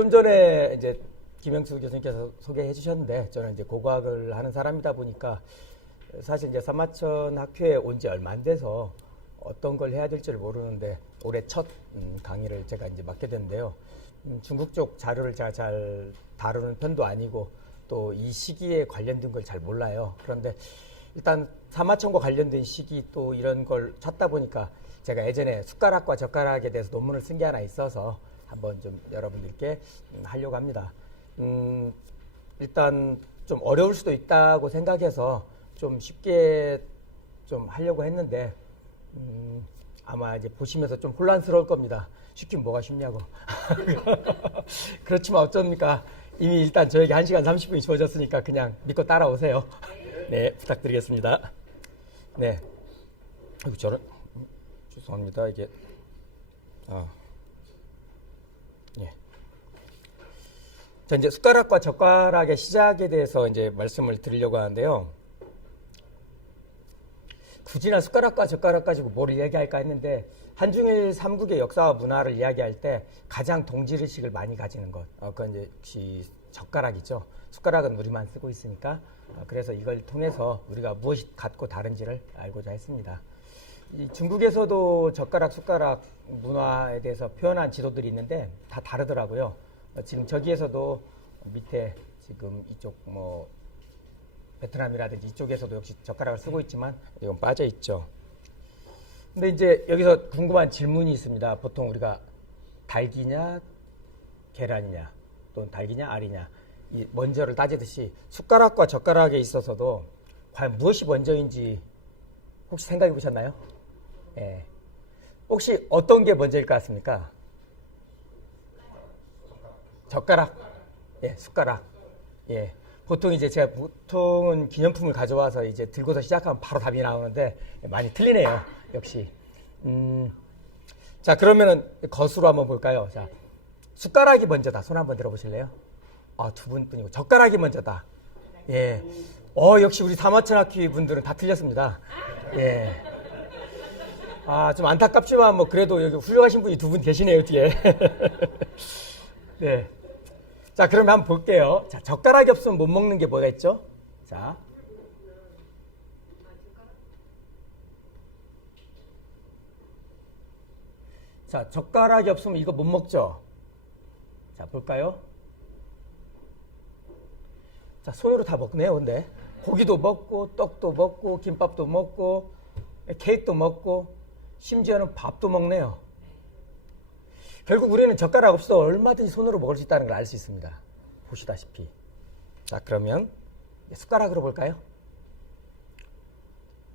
좀 전에 이제 김영수 교수님께서 소개해 주셨는데 저는 이제 고고학을 하는 사람이다 보니까 사실 이제 산마천 학회에 온 지 얼마 안 돼서 어떤 걸 해야 될지를 모르는데 올해 첫 강의를 제가 이제 맡게 됐는데요. 중국 쪽 자료를 제가 잘 다루는 편도 아니고 또 이 시기에 관련된 걸 잘 몰라요. 그런데 일단 산마천과 관련된 시기 또 이런 걸 찾다 보니까 제가 예전에 숟가락과 젓가락에 대해서 논문을 쓴 게 하나 있어서 한번 좀 여러분들께 하려고 합니다. 일단 좀 어려울 수도 있다고 생각해서 좀 쉽게 좀 하려고 했는데 아마 이제 보시면서 좀 혼란스러울 겁니다. 쉽긴 뭐가 쉽냐고. 그렇지만 어쩝니까? 이미 일단 저에게 1시간 30분이 주어졌으니까 그냥 믿고 따라오세요. 네, 부탁드리겠습니다. 네. 아이고, 저런. 죄송합니다. 이게. 예. 자, 이제 숟가락과 젓가락의 시작에 대해서 이제 말씀을 드리려고 하는데요. 굳이나 숟가락과 젓가락 가지고 뭘 이야기할까 했는데 한중일 삼국의 역사와 문화를 이야기할 때 가장 동질의식을 많이 가지는 것, 그건 이제 역시 젓가락이죠. 숟가락은 우리만 쓰고 있으니까 그래서 이걸 통해서 우리가 무엇이 같고 다른지를 알고자 했습니다. 이 중국에서도 젓가락, 숟가락 문화에 대해서 표현한 지도들이 있는데 다 다르더라고요. 지금 저기에서도 밑에 지금 이쪽 뭐 베트남이라든지 이쪽에서도 역시 젓가락을 쓰고 있지만 이건 빠져 있죠. 근데 이제 여기서 궁금한 질문이 있습니다. 보통 우리가 닭이냐 계란이냐 또는 닭이냐 알이냐 이 먼저를 따지듯이 숟가락과 젓가락에 있어서도 과연 무엇이 먼저인지 혹시 생각해 보셨나요? 예. 혹시 어떤 게 먼저일 것 같습니까? 젓가락, 예, 숟가락, 예. 보통 이제 제가 보통은 기념품을 가져와서 이제 들고서 시작하면 바로 답이 나오는데 많이 틀리네요. 역시. 자, 그러면은 거수로 한번 볼까요? 자, 숟가락이 먼저다. 손 한번 들어보실래요? 두 분뿐이고 젓가락이 먼저다. 예. 역시 우리 사마천학회 분들은 다 틀렸습니다. 예. 좀 안타깝지만 뭐 그래도 여기 훌륭하신 분이 두 분 계시네요, 뒤에. 네. 자, 그러면 한번 볼게요. 자, 젓가락이 없으면 못 먹는 게 뭐가 있죠? 자. 자, 젓가락이 없으면 이거 못 먹죠? 자, 볼까요? 자, 손으로 다 먹네요, 근데. 고기도 먹고, 떡도 먹고, 김밥도 먹고, 케이크도 먹고, 심지어는 밥도 먹네요. 결국 우리는 젓가락 없어 얼마든지 손으로 먹을 수 있다는 걸 알 수 있습니다. 보시다시피. 자, 그러면 숟가락으로 볼까요?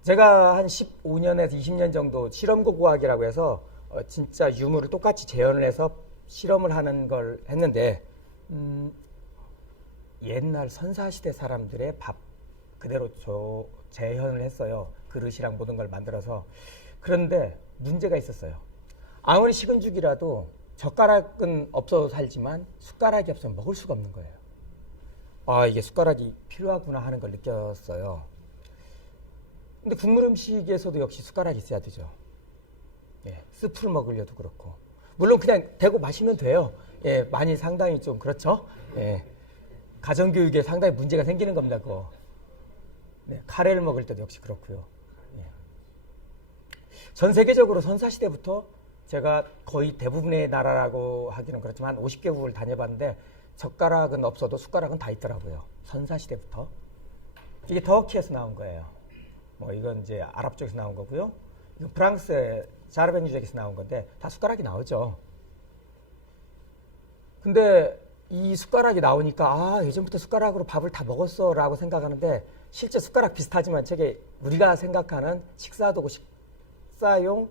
제가 한 15년에서 20년 정도 실험고고학이라고 해서 진짜 유물을 똑같이 재현을 해서 실험을 하는 걸 했는데 옛날 선사시대 사람들의 밥 그대로 재현을 했어요. 그릇이랑 모든 걸 만들어서. 그런데 문제가 있었어요. 아무리 식은죽이라도 젓가락은 없어도 살지만 숟가락이 없으면 먹을 수가 없는 거예요. 이게 숟가락이 필요하구나 하는 걸 느꼈어요. 근데 국물 음식에서도 역시 숟가락이 있어야 되죠. 예, 스프를 먹으려도 그렇고. 물론 그냥 대고 마시면 돼요. 예, 많이 상당히 좀 그렇죠. 예, 가정교육에 상당히 문제가 생기는 겁니다. 그거. 네, 카레를 먹을 때도 역시 그렇고요. 예. 전 세계적으로 선사시대부터 제가 거의 대부분의 나라라고 하기는 그렇지만 50개국을 다녀봤는데 젓가락은 없어도 숟가락은 다 있더라고요. 선사시대부터. 이게 터키에서 나온 거예요. 뭐 이건 이제 아랍 쪽에서 나온 거고요. 이건 프랑스의 자르벤 유적에서 나온 건데 다 숟가락이 나오죠. 근데 이 숟가락이 나오니까 예전부터 숟가락으로 밥을 다 먹었어 라고 생각하는데 실제 숟가락 비슷하지만 저게 우리가 생각하는 식사도구 식사용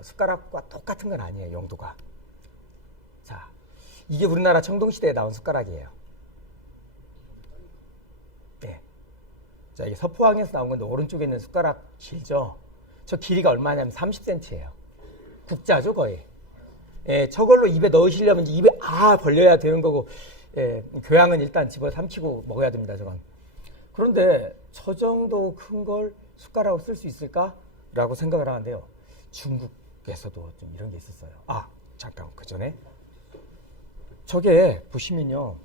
숟가락과 똑같은 건 아니에요. 용도가. 자, 이게 우리나라 청동시대에 나온 숟가락이에요. 네. 자, 이게 서포항에서 나온 건데 오른쪽에 있는 숟가락 길죠? 저 길이가 얼마냐면 30cm예요. 국자죠, 거의. 예, 저걸로 입에 넣으시려면 이제 입에 벌려야 되는 거고, 예, 교양은 일단 집어 삼키고 먹어야 됩니다, 저건. 그런데 저 정도 큰 걸 숟가락으로 쓸 수 있을까라고 생각을 하는데요. 중국에서도 좀 이런 게 있었어요. 잠깐 그 전에 저게 보시면요.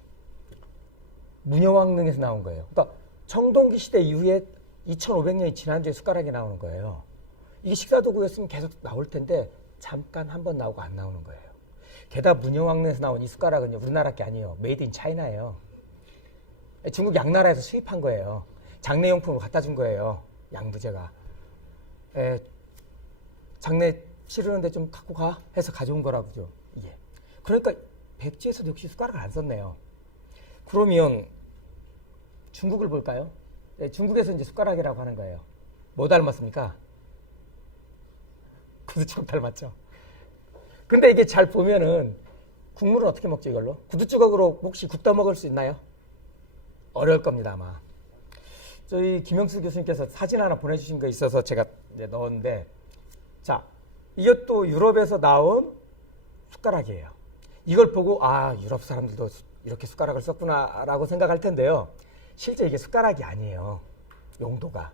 문여왕릉에서 나온 거예요. 그러니까 청동기 시대 이후에 2500년이 지난 뒤에 숟가락이 나오는 거예요. 이게 식사도구였으면 계속 나올 텐데 잠깐 한 번 나오고 안 나오는 거예요. 게다가 문여왕릉에서 나온 이 숟가락은요. 우리나라 게 아니에요. 메이드 인 차이나예요. 중국 양나라에서 수입한 거예요. 장례용품으로 갖다 준 거예요. 양부제가. 장례 치르는데 좀 갖고 가 해서 가져온 거라고죠. 이게. 그러니까 백제에서도 역시 숟가락을 안 썼네요. 그러면 중국을 볼까요? 네, 중국에서 이제 숟가락이라고 하는 거예요. 뭐 닮았습니까? 구두주걱 닮았죠. 근데 이게 잘 보면은 국물은 어떻게 먹죠 이걸로? 구두주걱으로 혹시 국 떠먹을 수 있나요? 어려울 겁니다 아마. 저희 김영수 교수님께서 사진 하나 보내주신 거 있어서 제가 넣었는데, 자, 이것도 유럽에서 나온 숟가락이에요. 이걸 보고 아 유럽 사람들도 이렇게 숟가락을 썼구나라고 생각할 텐데요. 실제 이게 숟가락이 아니에요. 용도가.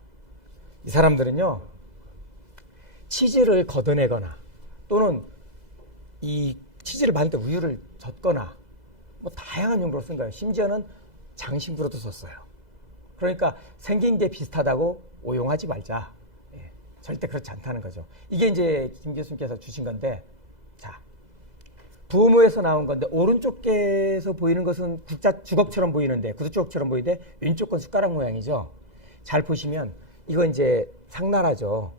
이 사람들은요. 치즈를 걷어내거나 또는 이 치즈를 만들 때 우유를 젓거나 뭐 다양한 용도로 쓴 거예요. 심지어는 장신구로도 썼어요. 그러니까 생긴 게 비슷하다고 오용하지 말자. 예, 절대 그렇지 않다는 거죠. 이게 이제 김 교수님께서 주신 건데, 자, 부호모에서 나온 건데 오른쪽에서 보이는 것은 주걱처럼 보이는데 구두주걱처럼 보이는데 왼쪽 건 숟가락 모양이죠. 잘 보시면 이거 이제 상나라죠.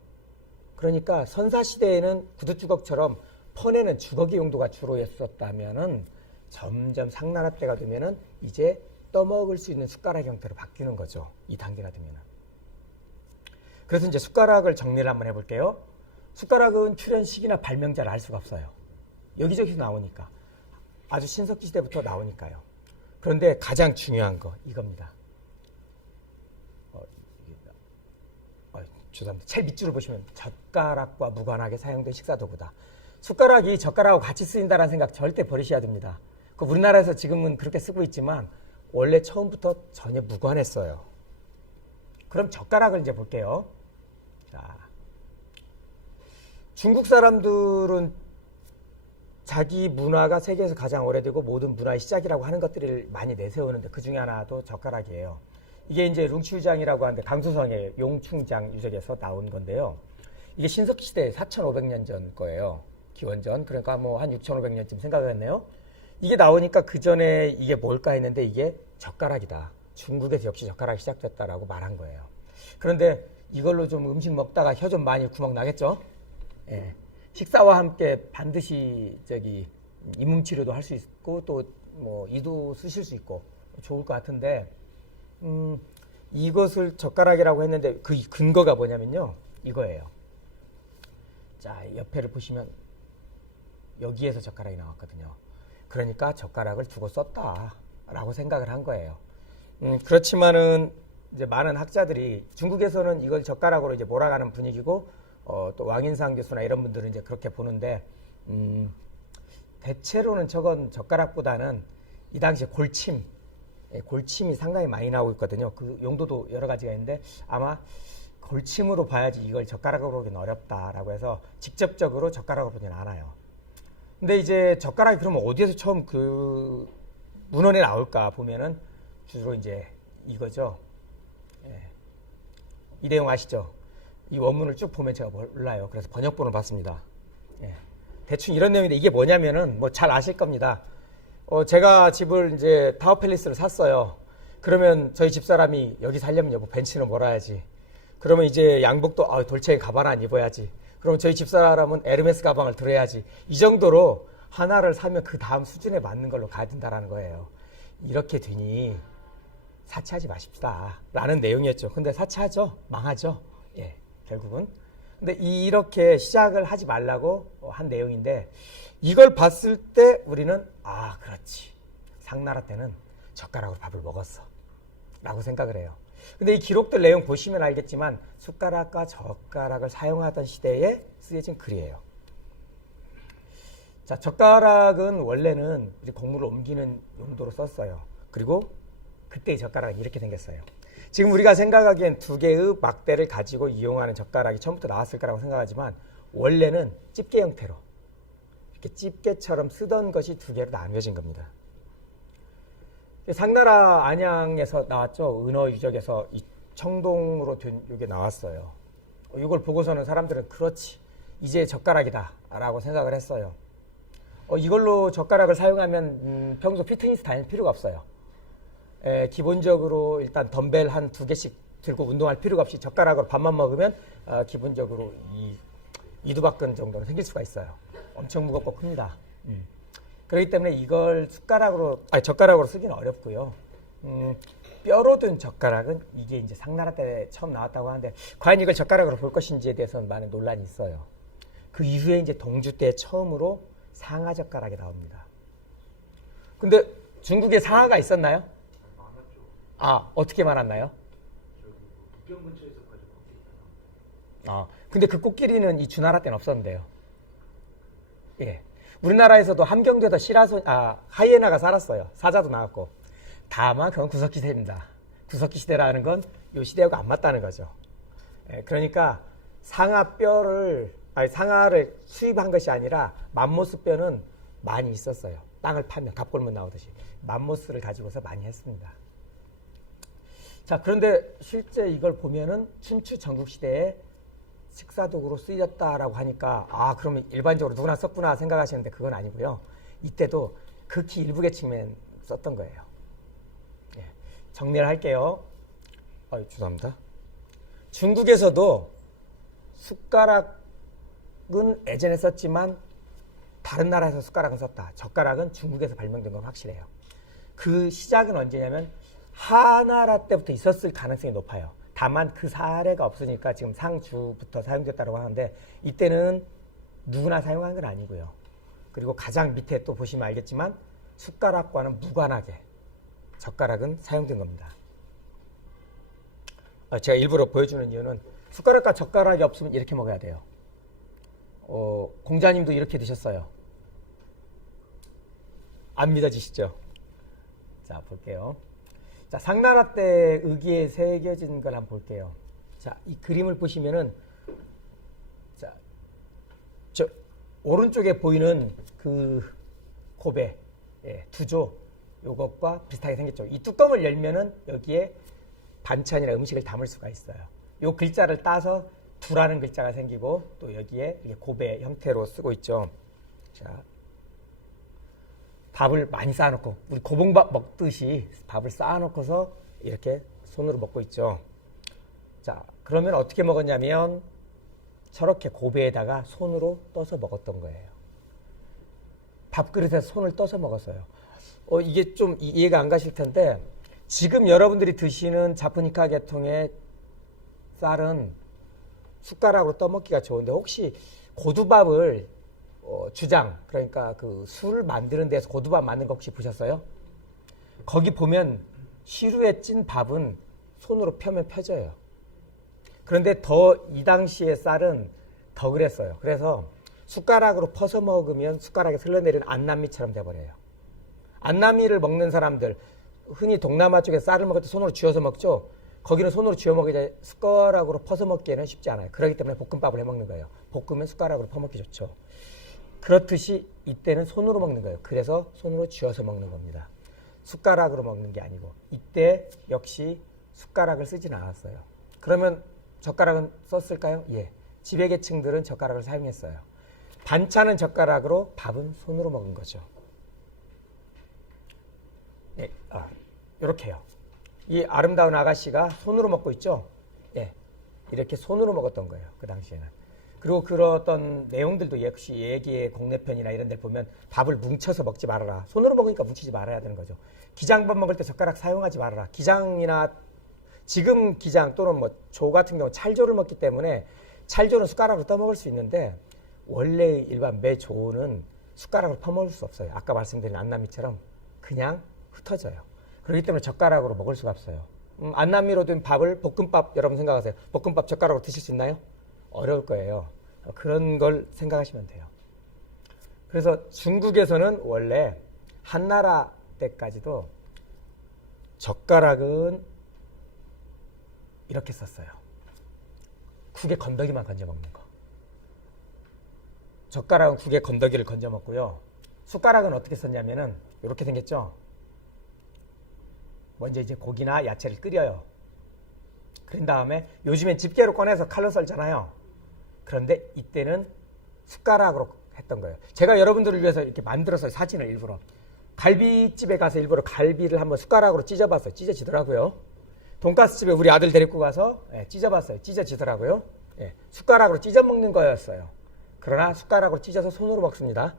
그러니까 선사시대에는 구두주걱처럼 퍼내는 주걱이 용도가 주로였었다면은 점점 상나라 때가 되면은 이제 떠먹을 수 있는 숟가락 형태로 바뀌는 거죠. 이 단계가 되면은. 그래서 이제 숟가락을 정리를 한번 해볼게요. 숟가락은 출현 시기나 발명자를 알 수가 없어요. 여기저기서 나오니까. 아주 신석기 시대부터 나오니까요. 그런데 가장 중요한 거 이겁니다. 죄송합니다. 제일 밑줄을 보시면 젓가락과 무관하게 사용된 식사도구다. 숟가락이 젓가락하고 같이 쓰인다는 생각 절대 버리셔야 됩니다. 그 우리나라에서 지금은 그렇게 쓰고 있지만 원래 처음부터 전혀 무관했어요. 그럼 젓가락을 이제 볼게요. 자, 중국 사람들은 자기 문화가 세계에서 가장 오래되고 모든 문화의 시작이라고 하는 것들을 많이 내세우는데 그 중에 하나도 젓가락이에요. 이게 이제 룽치우장이라고 하는데 강수성의 용충장 유적에서 나온 건데요. 이게 신석기 시대 4,500년 전 거예요. 기원전. 그러니까 뭐 한 6,500년쯤 생각을 했네요. 이게 나오니까 그 전에 이게 뭘까 했는데 이게 젓가락이다. 중국에서 역시 젓가락이 시작됐다라고 말한 거예요. 그런데 이걸로 좀 음식 먹다가 혀 좀 많이 구멍 나겠죠? 예. 식사와 함께 반드시 잇몸 치료도 할 수 있고 또 뭐 이도 쓰실 수 있고 좋을 것 같은데 이것을 젓가락이라고 했는데 그 근거가 뭐냐면요. 이거예요. 자, 옆에를 보시면 여기에서 젓가락이 나왔거든요. 그러니까 젓가락을 두고 썼다라고 생각을 한 거예요. 그렇지만은 이제 많은 학자들이 중국에서는 이걸 젓가락으로 이제 몰아가는 분위기고 또 왕인상 교수나 이런 분들은 이제 그렇게 보는데 대체로는 저건 젓가락보다는 이 당시에 골침이 상당히 많이 나오고 있거든요. 그 용도도 여러 가지가 있는데 아마 골침으로 봐야지 이걸 젓가락으로 보기는 어렵다라고 해서 직접적으로 젓가락으로 보지는 않아요. 근데 이제 젓가락이 그러면 어디에서 처음 그 문헌에 나올까 보면은 주로 이제 이거죠. 예. 이 내용 아시죠? 이 원문을 쭉 보면 제가 몰라요. 그래서 번역본을 봤습니다. 예. 대충 이런 내용인데 이게 뭐냐면은 뭐 잘 아실 겁니다. 제가 집을 이제 타워팰리스를 샀어요. 그러면 저희 집사람이 여기 살려면 여보 벤츠는 몰아야지. 그러면 이제 양복도 돌체 가방 입어야지. 그럼 저희 집사람은 에르메스 가방을 들어야지. 이 정도로 하나를 사면 그 다음 수준에 맞는 걸로 가야 된다라는 거예요. 이렇게 되니 사치하지 마십시다 라는 내용이었죠. 근데 사치하죠? 망하죠? 예, 결국은. 근데 이렇게 시작을 하지 말라고 한 내용인데 이걸 봤을 때 우리는 그렇지. 상나라 때는 젓가락으로 밥을 먹었어 라고 생각을 해요. 근데 이 기록들 내용 보시면 알겠지만 숟가락과 젓가락을 사용하던 시대에 쓰여진 글이에요. 자, 젓가락은 원래는 곡물을 옮기는 용도로 썼어요. 그리고 그때의 젓가락은 이렇게 생겼어요. 지금 우리가 생각하기엔 두 개의 막대를 가지고 이용하는 젓가락이 처음부터 나왔을 거라고 생각하지만 원래는 집게 형태로 이렇게 집게처럼 쓰던 것이 두 개로 나뉘어진 겁니다. 상나라 안양에서 나왔죠. 은어 유적에서 이 청동으로 된 이게 나왔어요. 이걸 보고서는 사람들은 그렇지, 이제 젓가락이다 라고 생각을 했어요. 이걸로 젓가락을 사용하면 평소 피트니스 다닐 필요가 없어요. 기본적으로 일단 덤벨 한 2개씩 들고 운동할 필요가 없이 젓가락으로 밥만 먹으면 기본적으로 이두박근 정도는 생길 수가 있어요. 엄청 무겁고 큽니다. 그렇기 때문에 이걸 젓가락으로 쓰기는 어렵고요. 뼈로 된 젓가락은 이게 이제 상나라 때 처음 나왔다고 하는데, 과연 이걸 젓가락으로 볼 것인지에 대해서는 많은 논란이 있어요. 그 이후에 이제 동주 때 처음으로 상하 젓가락이 나옵니다. 근데 중국에 상하가 있었나요? 어떻게 많았나요? 북경 근처에서 가지고. 근데 그 코끼리는 이 주나라 때는 없었는데요. 예. 우리나라에서도 함경도에서 하이에나가 살았어요. 사자도 나왔고. 다만 그건 구석기 시대입니다. 구석기 시대라는 건 이 시대하고 안 맞다는 거죠. 예, 그러니까 상하를 수입한 것이 아니라 맘모스 뼈는 많이 있었어요. 땅을 파면 갑골문 나오듯이 맘모스를 가지고서 많이 했습니다. 자, 그런데 실제 이걸 보면은 춘추 전국시대에 식사도구로 쓰였다라고 하니까 그러면 일반적으로 누구나 썼구나 생각하시는데 그건 아니고요. 이때도 극히 일부 계층만 썼던 거예요. 예, 정리를 할게요. 죄송합니다. 중국에서도 숟가락은 예전에 썼지만 다른 나라에서 숟가락은 썼다. 젓가락은 중국에서 발명된 건 확실해요. 그 시작은 언제냐면 하나라 때부터 있었을 가능성이 높아요. 다만 그 사례가 없으니까 지금 상주부터 사용됐다고 하는데, 이때는 누구나 사용한 건 아니고요. 그리고 가장 밑에 또 보시면 알겠지만 숟가락과는 무관하게 젓가락은 사용된 겁니다. 제가 일부러 보여주는 이유는 숟가락과 젓가락이 없으면 이렇게 먹어야 돼요. 공자님도 이렇게 드셨어요. 안 믿어지시죠? 자, 볼게요. 자, 상나라 때 의기에 새겨진 걸 한번 볼게요. 자, 이 그림을 보시면은, 자, 저 오른쪽에 보이는 그 고배, 두조, 요것과 비슷하게 생겼죠. 이 뚜껑을 열면은 여기에 반찬이나 음식을 담을 수가 있어요. 요 글자를 따서 두라는 글자가 생기고, 또 여기에 이게 고배 형태로 쓰고 있죠. 자, 밥을 많이 쌓아놓고, 우리 고봉밥 먹듯이 밥을 쌓아놓고서 이렇게 손으로 먹고 있죠. 자, 그러면 어떻게 먹었냐면 저렇게 고배에다가 손으로 떠서 먹었던 거예요. 밥그릇에 손을 떠서 먹었어요. 이게 좀 이해가 안 가실 텐데, 지금 여러분들이 드시는 자포니카 계통의 쌀은 숟가락으로 떠먹기가 좋은데, 혹시 고두밥을 주장, 그러니까 그 술을 만드는 데서 고두밥 만든 거 혹시 보셨어요? 거기 보면 시루에 찐 밥은 손으로 펴면 펴져요. 그런데 이 당시의 쌀은 더 그랬어요. 그래서 숟가락으로 퍼서 먹으면 숟가락에 흘러내리는 안남미처럼 돼버려요. 안남미를 먹는 사람들, 흔히 동남아 쪽에 쌀을 먹을 때 손으로 쥐어서 먹죠. 거기는 손으로 쥐어 먹이되 숟가락으로 퍼서 먹기에는 쉽지 않아요. 그렇기 때문에 볶음밥을 해 먹는 거예요. 볶으면 숟가락으로 퍼먹기 좋죠. 그렇듯이 이때는 손으로 먹는 거예요. 그래서 손으로 쥐어서 먹는 겁니다. 숟가락으로 먹는 게 아니고, 이때 역시 숟가락을 쓰진 않았어요. 그러면 젓가락은 썼을까요? 예. 지배계층들은 젓가락을 사용했어요. 반찬은 젓가락으로, 밥은 손으로 먹은 거죠. 예, 이렇게요. 이 아름다운 아가씨가 손으로 먹고 있죠? 예. 이렇게 손으로 먹었던 거예요. 그 당시에는. 그리고 그런 내용들도 역시 얘기의 공내편이나 이런 데 보면 밥을 뭉쳐서 먹지 말아라. 손으로 먹으니까 뭉치지 말아야 되는 거죠. 기장밥 먹을 때 젓가락 사용하지 말아라. 기장이나 지금 기장 또는 조 같은 경우 찰조를 먹기 때문에 찰조는 숟가락으로 떠먹을 수 있는데, 원래 일반 매조는 숟가락으로 퍼먹을 수 없어요. 아까 말씀드린 안남미처럼 그냥 흩어져요. 그렇기 때문에 젓가락으로 먹을 수가 없어요. 안남미로 된 밥을 볶음밥, 여러분 생각하세요. 볶음밥 젓가락으로 드실 수 있나요? 어려울 거예요. 그런 걸 생각하시면 돼요. 그래서 중국에서는 원래 한나라 때까지도 젓가락은 이렇게 썼어요. 국에 건더기만 건져 먹는 거. 젓가락은 국에 건더기를 건져 먹고요. 숟가락은 어떻게 썼냐면은 이렇게 생겼죠. 먼저 이제 고기나 야채를 끓여요. 그런 다음에 요즘엔 집게로 꺼내서 칼로 썰잖아요. 그런데 이때는 숟가락으로 했던 거예요. 제가 여러분들을 위해서 이렇게 만들어서 사진을 일부러 갈비집에 가서 일부러 갈비를 한번 숟가락으로 찢어봤어요. 찢어지더라고요. 돈가스 집에 우리 아들 데리고 가서 찢어봤어요. 찢어지더라고요. 숟가락으로 찢어 먹는 거였어요. 그러나 숟가락으로 찢어서 손으로 먹습니다.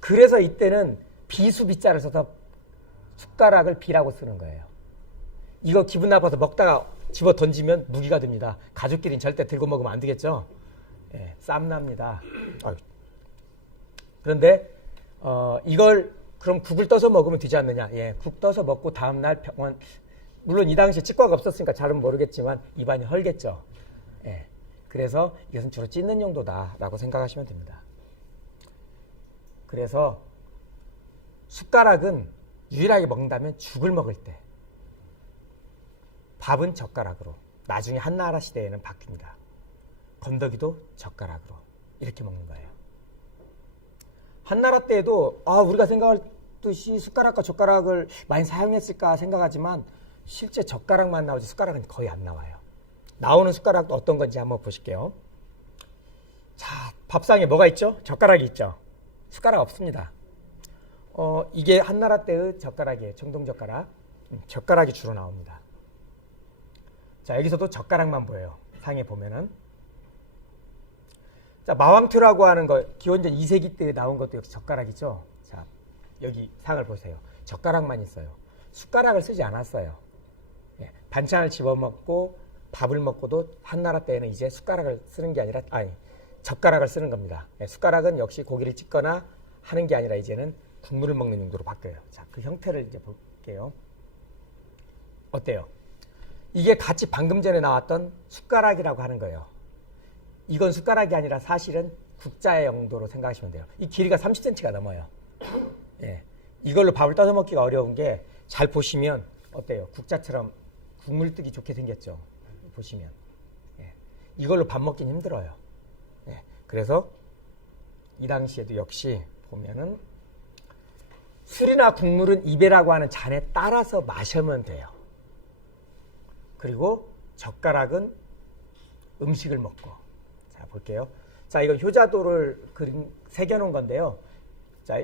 그래서 이때는 비수비자를 써서 숟가락을 비라고 쓰는 거예요. 이거 기분 나빠서 먹다가 집어 던지면 무기가 됩니다. 가족끼리는 절대 들고 먹으면 안 되겠죠. 쌈납니다. 그런데 이걸 그럼 국을 떠서 먹으면 되지 않느냐. 국 떠서 먹고 다음날 병원, 물론 이 당시에 치과가 없었으니까 잘은 모르겠지만 입안이 헐겠죠. 그래서 이것은 주로 찢는 용도다라고 생각하시면 됩니다. 그래서 숟가락은 유일하게 먹는다면 죽을 먹을 때, 밥은 젓가락으로, 나중에 한나라 시대에는 바뀝니다. 건더기도 젓가락으로 이렇게 먹는 거예요. 한나라 때에도 우리가 생각하듯이 숟가락과 젓가락을 많이 사용했을까 생각하지만 실제 젓가락만 나오지 숟가락은 거의 안 나와요. 나오는 숟가락도 어떤 건지 한번 보실게요. 자, 밥상에 뭐가 있죠? 젓가락이 있죠. 숟가락 없습니다. 이게 한나라 때의 젓가락이에요. 청동젓가락. 젓가락이 주로 나옵니다. 자, 여기서도 젓가락만 보여요. 상에 보면은. 자, 마왕투라고 하는 거, 기원전 2세기 때 나온 것도 역시 젓가락이죠. 자, 여기 상을 보세요. 젓가락만 있어요. 숟가락을 쓰지 않았어요. 반찬을 집어먹고 밥을 먹고도 한나라 때에는 이제 숟가락을 쓰는 게 아니라, 젓가락을 쓰는 겁니다. 숟가락은 역시 고기를 찢거나 하는 게 아니라 이제는 국물을 먹는 용도로 바뀌어요. 자, 그 형태를 이제 볼게요. 어때요? 이게 같이 방금 전에 나왔던 숟가락이라고 하는 거예요. 이건 숟가락이 아니라 사실은 국자의 용도로 생각하시면 돼요. 이 길이가 30cm가 넘어요. 이걸로 밥을 떠서 먹기가 어려운 게 잘 보시면 어때요? 국자처럼 국물 뜨기 좋게 생겼죠. 보시면 이걸로 밥 먹긴 힘들어요. 그래서 이 당시에도 역시 보면은 술이나 국물은 입에라고 하는 잔에 따라서 마시면 돼요. 그리고 젓가락은 음식을 먹고. 자, 볼게요. 자, 이건 효자도를 새겨놓은 건데요. 자,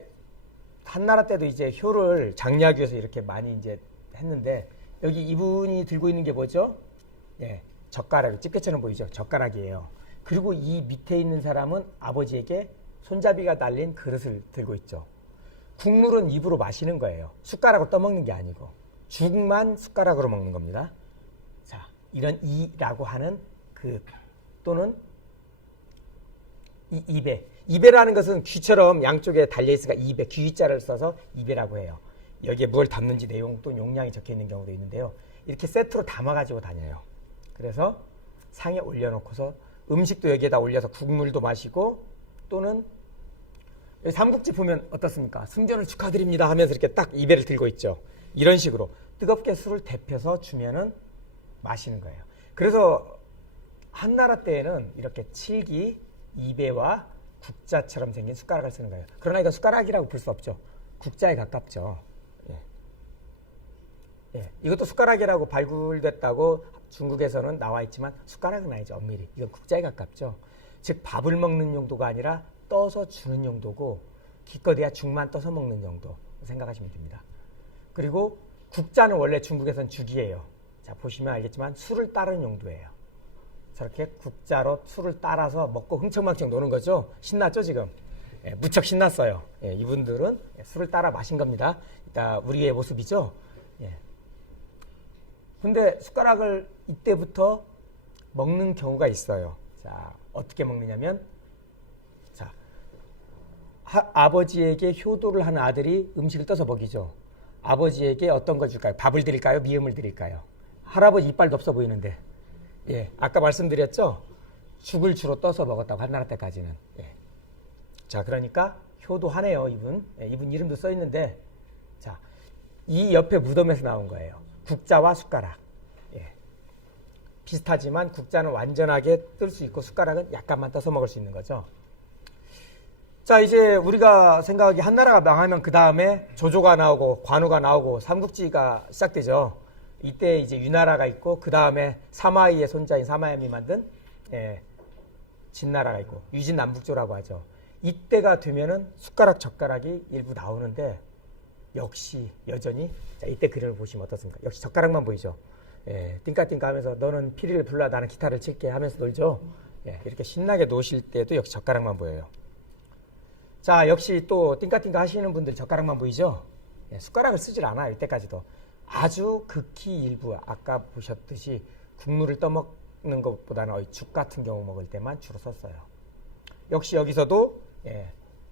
한나라 때도 이제 효를 장려하기 위해서 이렇게 많이 이제 했는데, 여기 이분이 들고 있는 게 뭐죠? 젓가락, 집게처럼 보이죠? 젓가락이에요. 그리고 이 밑에 있는 사람은 아버지에게 손잡이가 달린 그릇을 들고 있죠. 국물은 입으로 마시는 거예요. 숟가락으로 떠먹는 게 아니고. 죽만 숟가락으로 먹는 겁니다. 자, 이런 이라고 하는 또는 이 입에. 입에라는 것은 귀처럼 양쪽에 달려있으니까 입에, 귀자를 써서 입에라고 해요. 여기에 뭘 담는지 내용 또 용량이 적혀 있는 경우도 있는데요. 이렇게 세트로 담아가지고 다녀요. 그래서 상에 올려놓고서 음식도 여기에다 올려서 국물도 마시고, 또는 여기 삼국지 보면 어떻습니까? 승전을 축하드립니다 하면서 이렇게 딱 입에를 들고 있죠. 이런 식으로 뜨겁게 술을 데펴서 주면은 마시는 거예요. 그래서 한나라 때에는 이렇게 칠기, 입에와 국자처럼 생긴 숟가락을 쓰는 거예요. 그러나 이건 숟가락이라고 볼 수 없죠. 국자에 가깝죠. 이것도 숟가락이라고 발굴됐다고 중국에서는 나와 있지만 숟가락은 아니죠. 엄밀히. 이건 국자에 가깝죠. 즉 밥을 먹는 용도가 아니라 떠서 주는 용도고, 기껏해야 죽만 떠서 먹는 용도 생각하시면 됩니다. 그리고 국자는 원래 중국에서는 죽이에요. 자, 보시면 알겠지만 술을 따르는 용도예요. 저렇게 국자로 술을 따라서 먹고 흥청망청 노는 거죠. 신났죠 지금? 무척 신났어요. 이분들은 술을 따라 마신 겁니다. 이따 우리의 모습이죠. 근데 숟가락을 이때부터 먹는 경우가 있어요. 자, 어떻게 먹느냐면, 자, 아버지에게 효도를 하는 아들이 음식을 떠서 먹이죠. 아버지에게 어떤 걸 줄까요? 밥을 드릴까요? 미음을 드릴까요? 할아버지 이빨도 없어 보이는데. 아까 말씀드렸죠? 죽을 주로 떠서 먹었다고, 한나라 때까지는. 자, 그러니까 효도하네요, 이분. 이분 이름도 써 있는데, 자, 이 옆에 무덤에서 나온 거예요. 국자와 숟가락. 비슷하지만 국자는 완전하게 뜰 수 있고 숟가락은 약간만 떠서 먹을 수 있는 거죠. 자, 이제 우리가 생각하기 한나라가 망하면 그 다음에 조조가 나오고 관우가 나오고 삼국지가 시작되죠. 이때 이제 유나라가 있고 그 다음에 사마이의 손자인 사마염이 만든 진나라가 있고 유진남북조라고 하죠. 이때가 되면은 숟가락 젓가락이 일부 나오는데 역시 여전히 자, 이때 그림을 보시면 어떻습니까? 역시 젓가락만 보이죠. 띵까띵까 하면서 너는 피리를 불러 나는 기타를 칠게 하면서 놀죠. 이렇게 신나게 노실 때도 역시 젓가락만 보여요. 자, 역시 또 띵까띵까 하시는 분들 젓가락만 보이죠. 숟가락을 쓰질 않아요. 이때까지도. 아주 극히 일부 아까 보셨듯이 국물을 떠먹는 것보다는 죽 같은 경우 먹을 때만 주로 썼어요. 역시 여기서도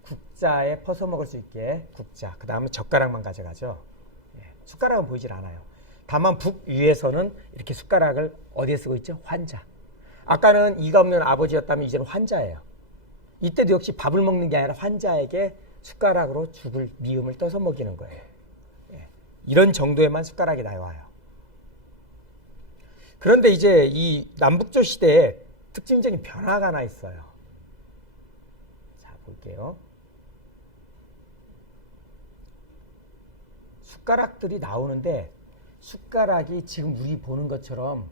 국자에 퍼서 먹을 수 있게 국자, 그 다음에 젓가락만 가져가죠. 숟가락은 보이질 않아요. 다만 북위에서는 이렇게 숟가락을 어디에 쓰고 있죠? 환자. 아까는 이가 없는 아버지였다면 이제는 환자예요. 이때도 역시 밥을 먹는 게 아니라 환자에게 숟가락으로 죽을 미음을 떠서 먹이는 거예요. 이런 정도에만 숟가락이 나와요. 그런데 이제 이 남북조 시대에 특징적인 변화가 하나 있어요. 자, 볼게요. 숟가락들이 나오는데 숟가락이 지금 우리 보는 것처럼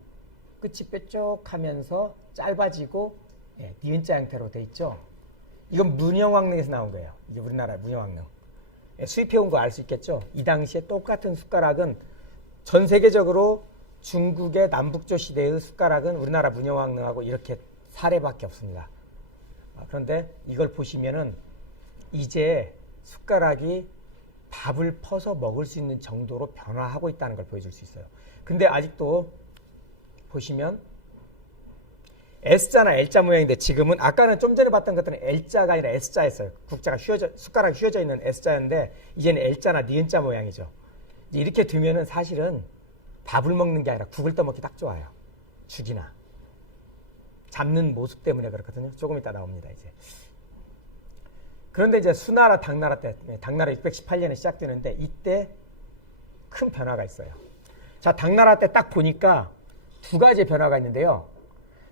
끝이 뾰족하면서 짧아지고 니은자 형태로 돼 있죠. 이건 문영왕릉에서 나온 거예요. 이게 우리나라 문영왕릉. 수입해온 거 알 수 있겠죠. 이 당시에 똑같은 숟가락은 전 세계적으로 중국의 남북조 시대의 숟가락은 우리나라 문영왕릉하고 이렇게 사례밖에 없습니다. 그런데 이걸 보시면은 이제 숟가락이 밥을 퍼서 먹을 수 있는 정도로 변화하고 있다는 걸 보여줄 수 있어요. 근데 아직도 보시면 S자나 L자 모양인데 지금은 아까는 좀 전에 봤던 것들은 L자가 아니라 S자였어요. 국자가 숟가락이 휘어져 있는 S자였는데 이제는 L자나 니은자 모양이죠. 이렇게 두면은 사실은 밥을 먹는 게 아니라 국을 떠먹기 딱 좋아요. 죽이나 잡는 모습 때문에 그렇거든요. 조금 이따 나옵니다. 이제. 그런데 이제 수나라 당나라 때, 당나라 618년에 시작되는데 이때 큰 변화가 있어요. 자, 당나라 때 딱 보니까 두 가지 변화가 있는데요.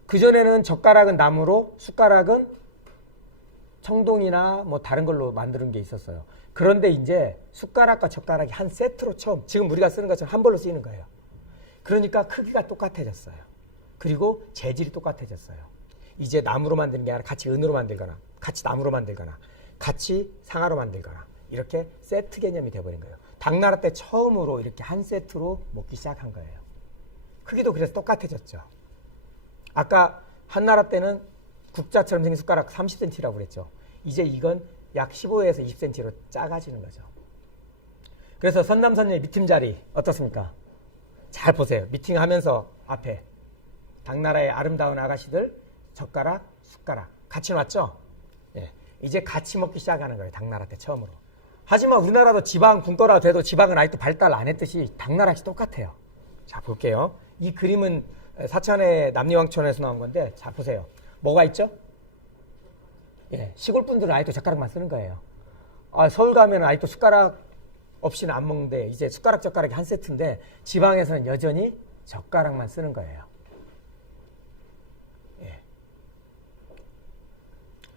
그전에는 젓가락은 나무로 숟가락은 청동이나 뭐 다른 걸로 만드는 게 있었어요. 그런데 이제 숟가락과 젓가락이 한 세트로 처음 지금 우리가 쓰는 것처럼 한 벌로 쓰이는 거예요. 그러니까 크기가 똑같아졌어요. 그리고 재질이 똑같아졌어요. 이제 나무로 만드는 게 아니라 같이 은으로 만들거나 같이 나무로 만들거나 같이 상아로 만들거나 이렇게 세트 개념이 돼버린 거예요. 당나라 때 처음으로 이렇게 한 세트로 먹기 시작한 거예요. 크기도 그래서 똑같아졌죠. 아까 한나라 때는 국자처럼 생긴 숟가락 30cm라고 그랬죠. 이제 이건 약 15에서 20cm로 작아지는 거죠. 그래서 선남선녀의 미팅 자리 어떻습니까? 잘 보세요. 미팅하면서 앞에 당나라의 아름다운 아가씨들 젓가락, 숟가락 같이 놨죠? 이제 같이 먹기 시작하는 거예요. 당나라 때 처음으로. 하지만 우리나라도 지방 군거라 돼도 지방은 아직도 발달 안 했듯이 당나라시 똑같아요. 자, 볼게요. 이 그림은 사천의 남리왕촌에서 나온 건데 자, 보세요. 뭐가 있죠? 시골 분들은 아직도 젓가락만 쓰는 거예요. 서울 가면 아직도 숟가락 없이는 안 먹는데 이제 숟가락 젓가락이 한 세트인데 지방에서는 여전히 젓가락만 쓰는 거예요.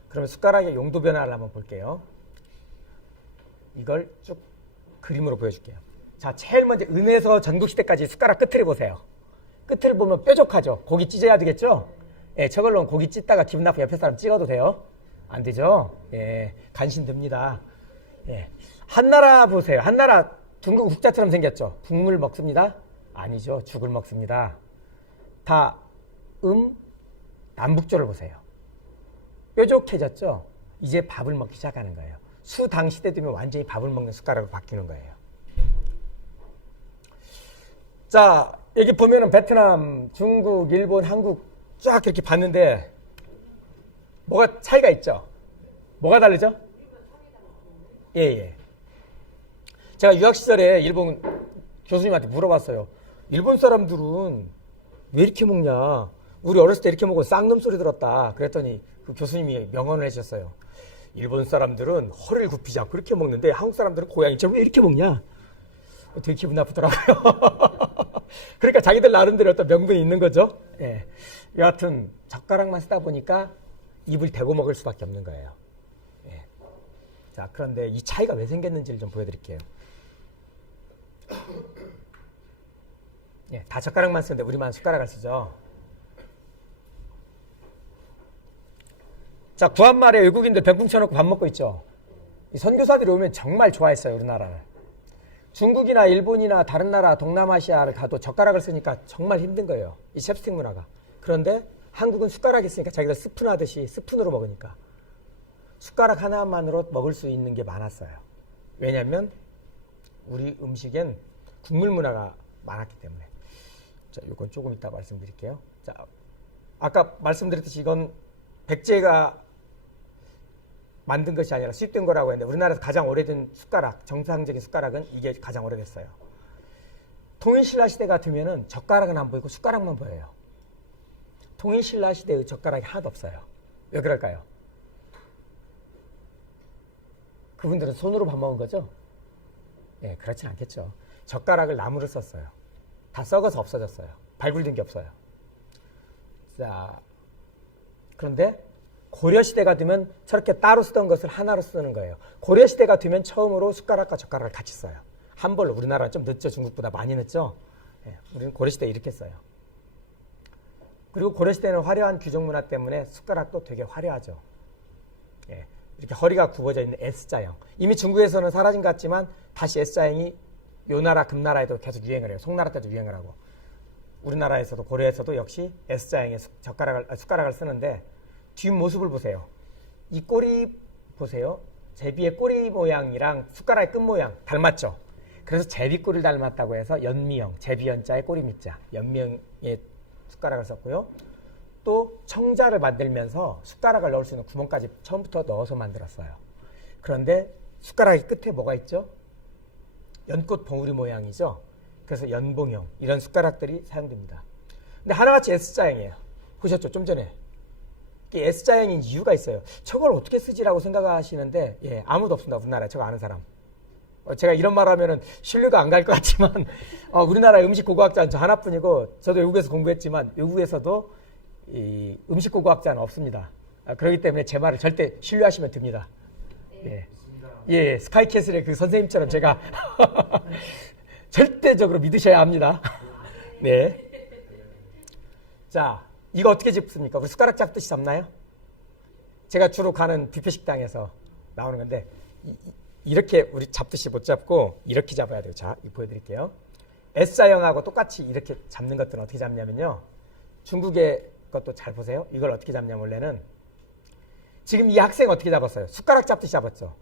그러면 숟가락의 용도 변화를 한번 볼게요. 이걸 쭉 그림으로 보여줄게요. 자, 제일 먼저 은에서 전국시대까지 숟가락 끝을 보세요. 끝을 보면 뾰족하죠. 고기 찢어야 되겠죠? 저걸로 고기 찢다가 기분 나쁘게 옆에 사람 찍어도 돼요? 안 되죠? 간신 듭니다. 한나라 보세요. 한나라 둥근 국자처럼 생겼죠? 국물 먹습니다? 아니죠. 죽을 먹습니다. 남북조를 보세요. 뾰족해졌죠? 이제 밥을 먹기 시작하는 거예요. 수당 시대 되면 완전히 밥을 먹는 숟가락으로 바뀌는 거예요. 자, 여기 보면은 베트남, 중국, 일본, 한국 쫙 이렇게 봤는데 뭐가 차이가 있죠? 뭐가 다르죠? 제가 유학 시절에 일본 교수님한테 물어봤어요. 일본 사람들은 왜 이렇게 먹냐? 우리 어렸을 때 이렇게 먹고 쌍놈 소리 들었다. 그랬더니 그 교수님이 명언을 해주셨어요. 일본 사람들은 허리를 굽히지 않고 이렇게 먹는데 한국 사람들은 고양이처럼 왜 이렇게 먹냐? 되게 기분 나쁘더라고요. 그러니까 자기들 나름대로 어떤 명분이 있는 거죠. 여하튼 젓가락만 쓰다 보니까 입을 대고 먹을 수밖에 없는 거예요. 자, 그런데 이 차이가 왜 생겼는지를 좀 보여드릴게요. 예, 다 젓가락만 쓰는데 우리만 숟가락을 쓰죠. 자, 구한말에 외국인들 병풍 쳐놓고 밥 먹고 있죠. 이 선교사들이 오면 정말 좋아했어요, 우리나라를. 중국이나 일본이나 다른 나라 동남아시아를 가도 젓가락을 쓰니까 정말 힘든 거예요, 이 챕스틱 문화가. 그런데 한국은 숟가락이 있으니까 자기들 스푼 하듯이 스푼으로 먹으니까 숟가락 하나만으로 먹을 수 있는 게 많았어요. 왜냐하면 우리 음식엔 국물 문화가 많았기 때문에. 자, 이건 조금 이따 말씀드릴게요. 자, 아까 말씀드렸듯이 이건 백제가 만든 것이 아니라 수입된 거라고 했는데 우리나라에서 가장 오래된 숟가락, 정상적인 숟가락은 이게 가장 오래됐어요. 통일신라 시대가 되면은 젓가락은 안 보이고 숟가락만 보여요. 통일신라 시대의 젓가락이 하나도 없어요. 왜 그럴까요? 그분들은 손으로 밥 먹은 거죠? 예, 그렇진 않겠죠. 젓가락을 나무를 썼어요. 다 썩어서 없어졌어요. 발굴된 게 없어요. 자, 그런데 고려시대가 되면 저렇게 따로 쓰던 것을 하나로 쓰는 거예요. 고려시대가 되면 처음으로 숟가락과 젓가락을 같이 써요. 한 벌로. 우리나라는 좀 늦죠. 중국보다 많이 늦죠. 예, 우리는 고려시대에 이렇게 써요. 그리고 고려시대는 화려한 귀족 문화 때문에 숟가락도 되게 화려하죠. 예, 이렇게 허리가 굽어져 있는 S자형. 이미 중국에서는 사라진 것 같지만 다시 S자형이 요 나라 금나라에도 계속 유행을 해요. 송나라 때도 유행을 하고. 우리나라에서도 고려에서도 역시 S자형의 숟가락을 쓰는데 뒷모습을 보세요. 이 꼬리 보세요. 제비의 꼬리 모양이랑 숟가락의 끝 모양 닮았죠. 그래서 제비꼬리를 닮았다고 해서 연미형, 제비연자의 꼬리밑자, 연미형의 숟가락을 썼고요. 또 청자를 만들면서 숟가락을 넣을 수 있는 구멍까지 처음부터 넣어서 만들었어요. 그런데 숟가락의 끝에 뭐가 있죠? 연꽃 봉우리 모양이죠. 그래서 연봉형, 이런 숟가락들이 사용됩니다. 근데 하나같이 S자형이에요. 보셨죠? 좀 전에. 이게 S자형인 이유가 있어요. 저걸 어떻게 쓰지라고 생각하시는데 예, 아무도 없습니다. 우리나라에 저거 아는 사람. 제가 이런 말 하면은 신뢰가 안 갈 것 같지만 우리나라 음식 고고학자는 저 하나뿐이고 저도 외국에서 공부했지만 외국에서도 이 음식 고고학자는 없습니다. 그렇기 때문에 제 말을 절대 신뢰하시면 됩니다. 예, 예, 스카이캐슬의 그 선생님처럼 제가 절대적으로 믿으셔야 합니다. 네. 자, 이거 어떻게 집습니까? 우리 숟가락 잡듯이 잡나요? 제가 주로 가는 뷔페 식당에서 나오는 건데 이렇게 우리 잡듯이 못 잡고 이렇게 잡아야 돼요. 자, 이거 보여드릴게요. S자형하고 똑같이 이렇게 잡는 것들은 어떻게 잡냐면요. 중국의 것도 잘 보세요. 이걸 어떻게 잡냐면 원래는 지금 이 학생 어떻게 잡았어요? 숟가락 잡듯이 잡았죠.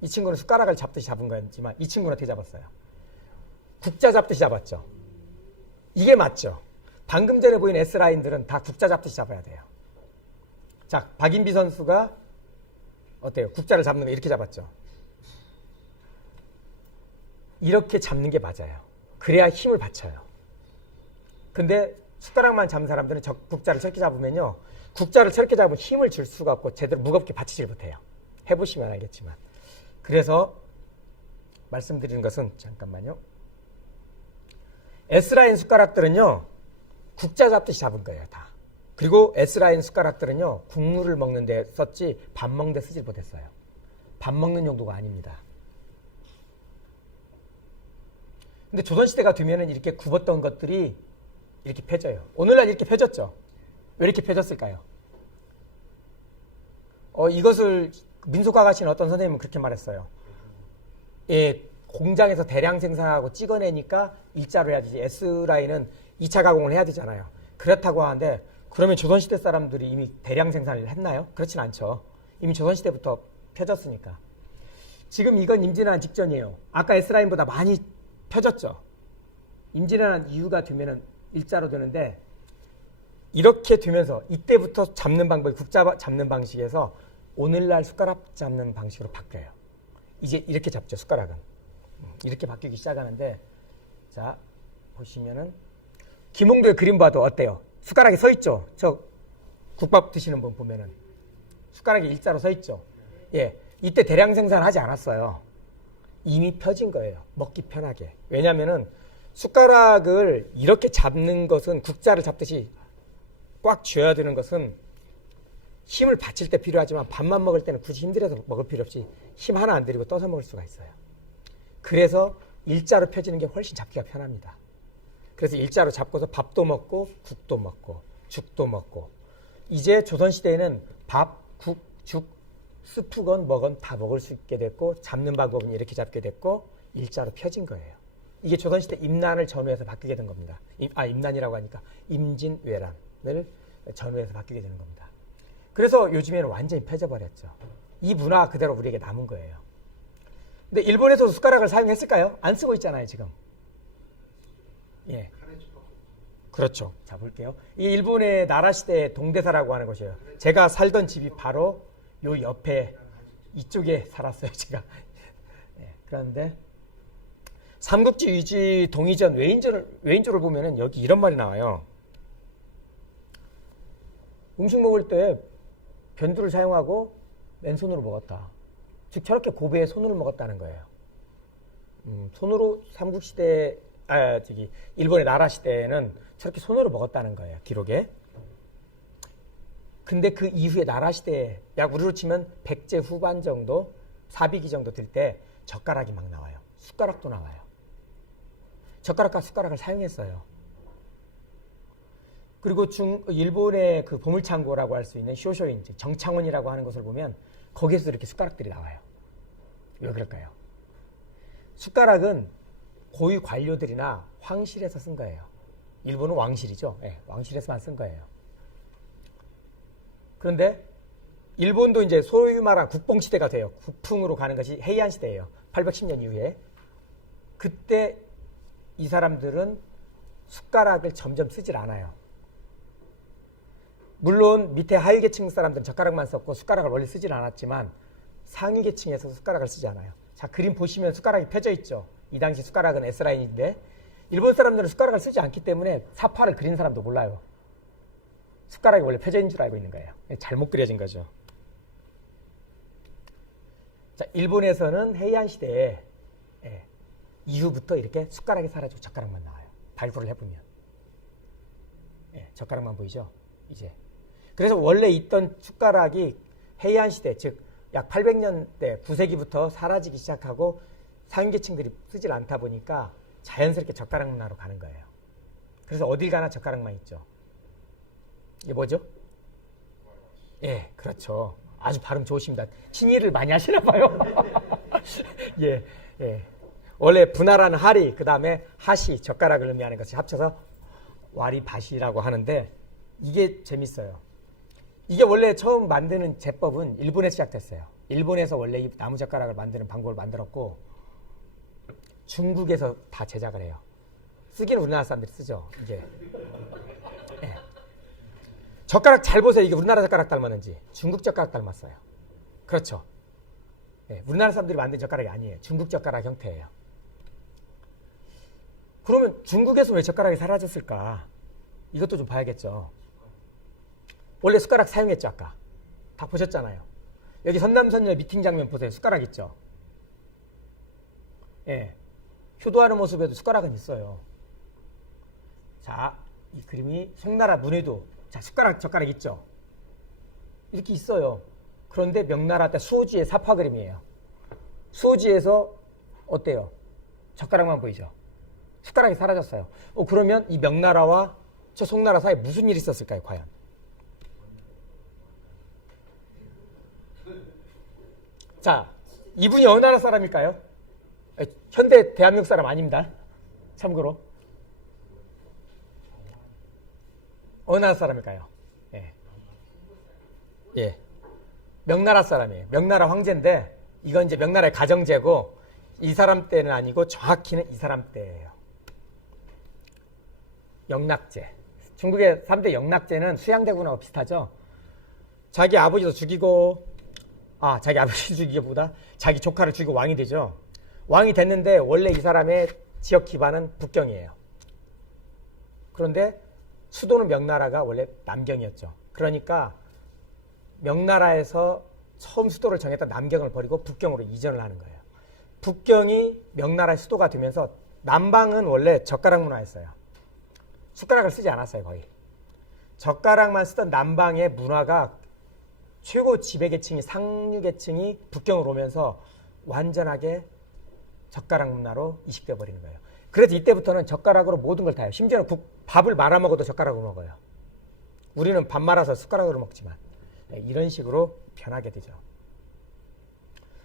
이 친구는 숟가락을 잡듯이 잡은 거였지만 이 친구는 어떻게 잡았어요? 국자 잡듯이 잡았죠. 이게 맞죠. 방금 전에 보인 S라인들은 다 국자 잡듯이 잡아야 돼요. 자, 박인비 선수가 어때요? 국자를 잡는 거 이렇게 잡았죠. 이렇게 잡는 게 맞아요. 그래야 힘을 받쳐요. 근데 숟가락만 잡는 사람들은 국자를 저렇게 잡으면요. 국자를 저렇게 잡으면 힘을 줄 수가 없고 제대로 무겁게 받치질 못해요. 해보시면 알겠지만. 그래서 말씀드리는 것은 잠깐만요. S라인 숟가락들은요. 국자 잡듯이 잡은 거예요. 다. 그리고 S라인 숟가락들은요. 국물을 먹는 데 썼지 밥 먹는 데 쓰질 못했어요. 밥 먹는 용도가 아닙니다. 근데 조선시대가 되면은 이렇게 굽었던 것들이 이렇게 펴져요. 오늘날 이렇게 펴졌죠. 왜 이렇게 펴졌을까요? 이것을 민속학 하시는 어떤 선생님은 그렇게 말했어요. 예, 공장에서 대량 생산하고 찍어내니까 일자로 해야 되지. S라인은 2차 가공을 해야 되잖아요. 그렇다고 하는데 그러면 조선시대 사람들이 이미 대량 생산을 했나요? 그렇진 않죠. 이미 조선시대부터 펴졌으니까. 지금 이건 임진왜란 직전이에요. 아까 S라인보다 많이 펴졌죠. 임진왜란 이유가 되면은 일자로 되는데 이렇게 되면서 이때부터 잡는 방법이 국자 잡는 방식에서 오늘날 숟가락 잡는 방식으로 바뀌어요. 이제 이렇게 잡죠. 숟가락은. 이렇게 바뀌기 시작하는데 자 보시면은 김홍도의 그림 봐도 어때요? 숟가락이 서 있죠. 저 국밥 드시는 분 보면은 숟가락이 일자로 서 있죠. 예, 이때 대량 생산하지 않았어요. 이미 펴진 거예요. 먹기 편하게. 왜냐하면은 숟가락을 이렇게 잡는 것은 국자를 잡듯이 꽉 쥐어야 되는 것은 힘을 받칠 때 필요하지만 밥만 먹을 때는 굳이 힘들어서 먹을 필요 없이 힘 하나 안 들이고 떠서 먹을 수가 있어요. 그래서 일자로 펴지는 게 훨씬 잡기가 편합니다. 그래서 일자로 잡고서 밥도 먹고 국도 먹고 죽도 먹고 이제 조선시대에는 밥, 국, 죽, 스프건 뭐건 다 먹을 수 있게 됐고 잡는 방법은 이렇게 잡게 됐고 일자로 펴진 거예요. 이게 조선시대 임난을 전후해서 바뀌게 된 겁니다. 임난이라고 하니까 임진왜란을 전후해서 바뀌게 되는 겁니다. 그래서 요즘에는 완전히 펴져버렸죠. 이 문화가 그대로 우리에게 남은 거예요. 근데 일본에서도 숟가락을 사용했을까요? 안 쓰고 있잖아요, 지금. 예. 그렇죠. 자, 볼게요. 이 일본의 나라 시대의 동대사라고 하는 곳이에요. 제가 살던 집이 바로 요 옆에 이쪽에 살았어요, 제가. 예, 그런데 삼국지 유지 동의전 외인조를 보면은 여기 이런 말이 나와요. 음식 먹을 때 변두를 사용하고 맨손으로 먹었다. 즉 저렇게 고배에 손으로 먹었다는 거예요. 손으로 삼국시대 일본의 나라 시대에는 저렇게 손으로 먹었다는 거예요. 기록에. 근데 그 이후에 나라 시대에 약 우리로 치면 백제 후반 정도, 사비기 정도 될 때 젓가락이 막 나와요. 숟가락도 나와요. 젓가락과 숟가락을 사용했어요. 그리고 일본의 그 보물창고라고 할 수 있는 쇼쇼인, 정창원이라고 하는 것을 보면 거기에서 이렇게 숟가락들이 나와요. 왜 그럴까요? 숟가락은 고위 관료들이나 황실에서 쓴 거예요. 일본은 왕실이죠. 네, 왕실에서만 쓴 거예요. 그런데 일본도 이제 소위 말한 국뽕시대가 돼요. 국풍으로 가는 것이 헤이안 시대예요. 810년 이후에. 그때 이 사람들은 숟가락을 점점 쓰질 않아요. 물론 밑에 하위 계층 사람들은 젓가락만 썼고 숟가락을 원래 쓰질 않았지만 상위 계층에서 숟가락을 쓰지 않아요. 자, 그림 보시면 숟가락이 펴져 있죠. 이 당시 숟가락은 S라인인데 일본 사람들은 숟가락을 쓰지 않기 때문에 사파를 그린 사람도 몰라요. 숟가락이 원래 펴져 있는 줄 알고 있는 거예요. 잘못 그려진 거죠. 자, 일본에서는 헤이안 시대에 이후부터 이렇게 숟가락이 사라지고 젓가락만 나와요. 발굴을 해보면. 젓가락만 보이죠? 이제. 그래서 원래 있던 숟가락이 헤이안 시대, 즉 약 800년대 9세기부터 사라지기 시작하고 상인계층들이 쓰질 않다 보니까 자연스럽게 젓가락 문화로 가는 거예요. 그래서 어딜 가나 젓가락만 있죠. 이게 뭐죠? 예, 그렇죠. 아주 발음 좋으십니다. 친일을 많이 하시나 봐요. 예, 예. 원래 분할하는 하리, 그 다음에 하시, 젓가락을 의미하는 것이 합쳐서 와리바시라고 하는데 이게 재밌어요. 이게 원래 처음 만드는 제법은 일본에서 시작됐어요. 일본에서 원래 이 나무젓가락을 만드는 방법을 만들었고 중국에서 다 제작을 해요. 쓰기는 우리나라 사람들이 쓰죠. 이게. 네. 젓가락 잘 보세요. 이게 우리나라 젓가락 닮았는지. 중국 젓가락 닮았어요. 그렇죠. 네. 우리나라 사람들이 만든 젓가락이 아니에요. 중국 젓가락 형태예요. 그러면 중국에서 왜 젓가락이 사라졌을까? 이것도 좀 봐야겠죠. 원래 숟가락 사용했죠, 아까. 다 보셨잖아요. 여기 선남선녀 미팅 장면 보세요. 숟가락 있죠? 예. 효도하는 모습에도 숟가락은 있어요. 자, 이 그림이 송나라 문에도 자, 젓가락 있죠? 이렇게 있어요. 그런데 명나라 때 수호지의 사파 그림이에요. 수호지에서 어때요? 젓가락만 보이죠? 숟가락이 사라졌어요. 그러면 이 명나라와 저 송나라 사이에 무슨 일이 있었을까요, 과연? 자, 이분이 어느 나라 사람일까요? 현대 대한민국 사람 아닙니다. 참고로. 어느 나라 사람일까요? 예. 예. 명나라 사람이에요. 명나라 황제인데 이건 이제 명나라의 가정제고 이 사람 때는 아니고 정확히는 이 사람 때예요. 영락제. 중국의 3대 영락제는 수양대군하고 비슷하죠. 자기 아버지도 죽이고 자기 아버지 죽이기보다 자기 조카를 죽이고 왕이 되죠. 왕이 됐는데 원래 이 사람의 지역 기반은 북경이에요. 그런데 수도는 명나라가 원래 남경이었죠. 그러니까 명나라에서 처음 수도를 정했던 남경을 버리고 북경으로 이전을 하는 거예요. 북경이 명나라의 수도가 되면서 남방은 원래 젓가락 문화였어요. 숟가락을 쓰지 않았어요, 거의. 젓가락만 쓰던 남방의 문화가 최고 지배계층이 상류 계층이 북경으로 오면서 완전하게 젓가락 문화로 이식돼 버리는 거예요. 그래서 이때부터는 젓가락으로 모든 걸 다 해요. 심지어는 밥을 말아 먹어도 젓가락으로 먹어요. 우리는 밥 말아서 숟가락으로 먹지만 이런 식으로 변하게 되죠.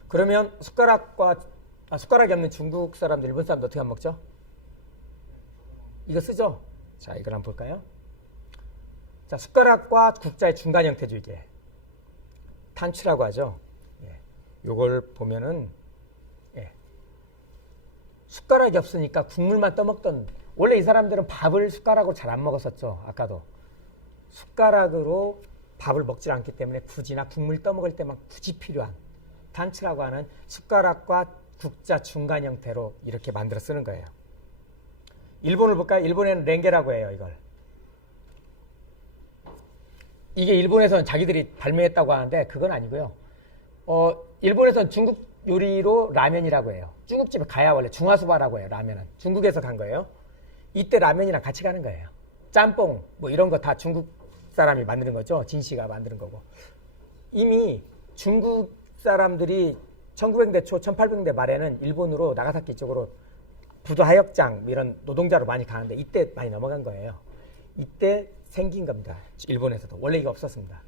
그러면 숟가락이 없는 중국 사람들, 일본 사람들 어떻게 하면 먹죠? 이거 쓰죠? 자, 이걸 한번 볼까요? 자, 숟가락과 국자의 중간 형태죠, 이게. 탄추라고 하죠. 예. 요걸 보면은, 예. 숟가락이 없으니까 국물만 떠먹던, 원래 이 사람들은 밥을 숟가락으로 잘 안 먹었었죠, 아까도. 숟가락으로 밥을 먹지 않기 때문에 굳이나 국물 떠먹을 때만 굳이 필요한 탄추라고 하는 숟가락과 국자 중간 형태로 이렇게 만들어 쓰는 거예요. 일본을 볼까요? 일본에는 랭게라고 해요, 이걸. 이게 일본에서는 자기들이 발명했다고 하는데 그건 아니고요. 일본에서는 중국 요리로 라면이라고 해요. 중국집에 가야 원래 중화소바라고 해요, 라면은. 중국에서 간 거예요. 이때 라면이랑 같이 가는 거예요. 짬뽕 뭐 이런 거 다 중국 사람이 만드는 거죠. 진씨가 만드는 거고. 이미 중국 사람들이 1900년대 초 1800년대 말에는 일본으로 나가사키 쪽으로 부두하역장 이런 노동자로 많이 가는데 이때 많이 넘어간 거예요. 이때 생긴 겁니다. 일본에서도. 원래 이거 없었습니다.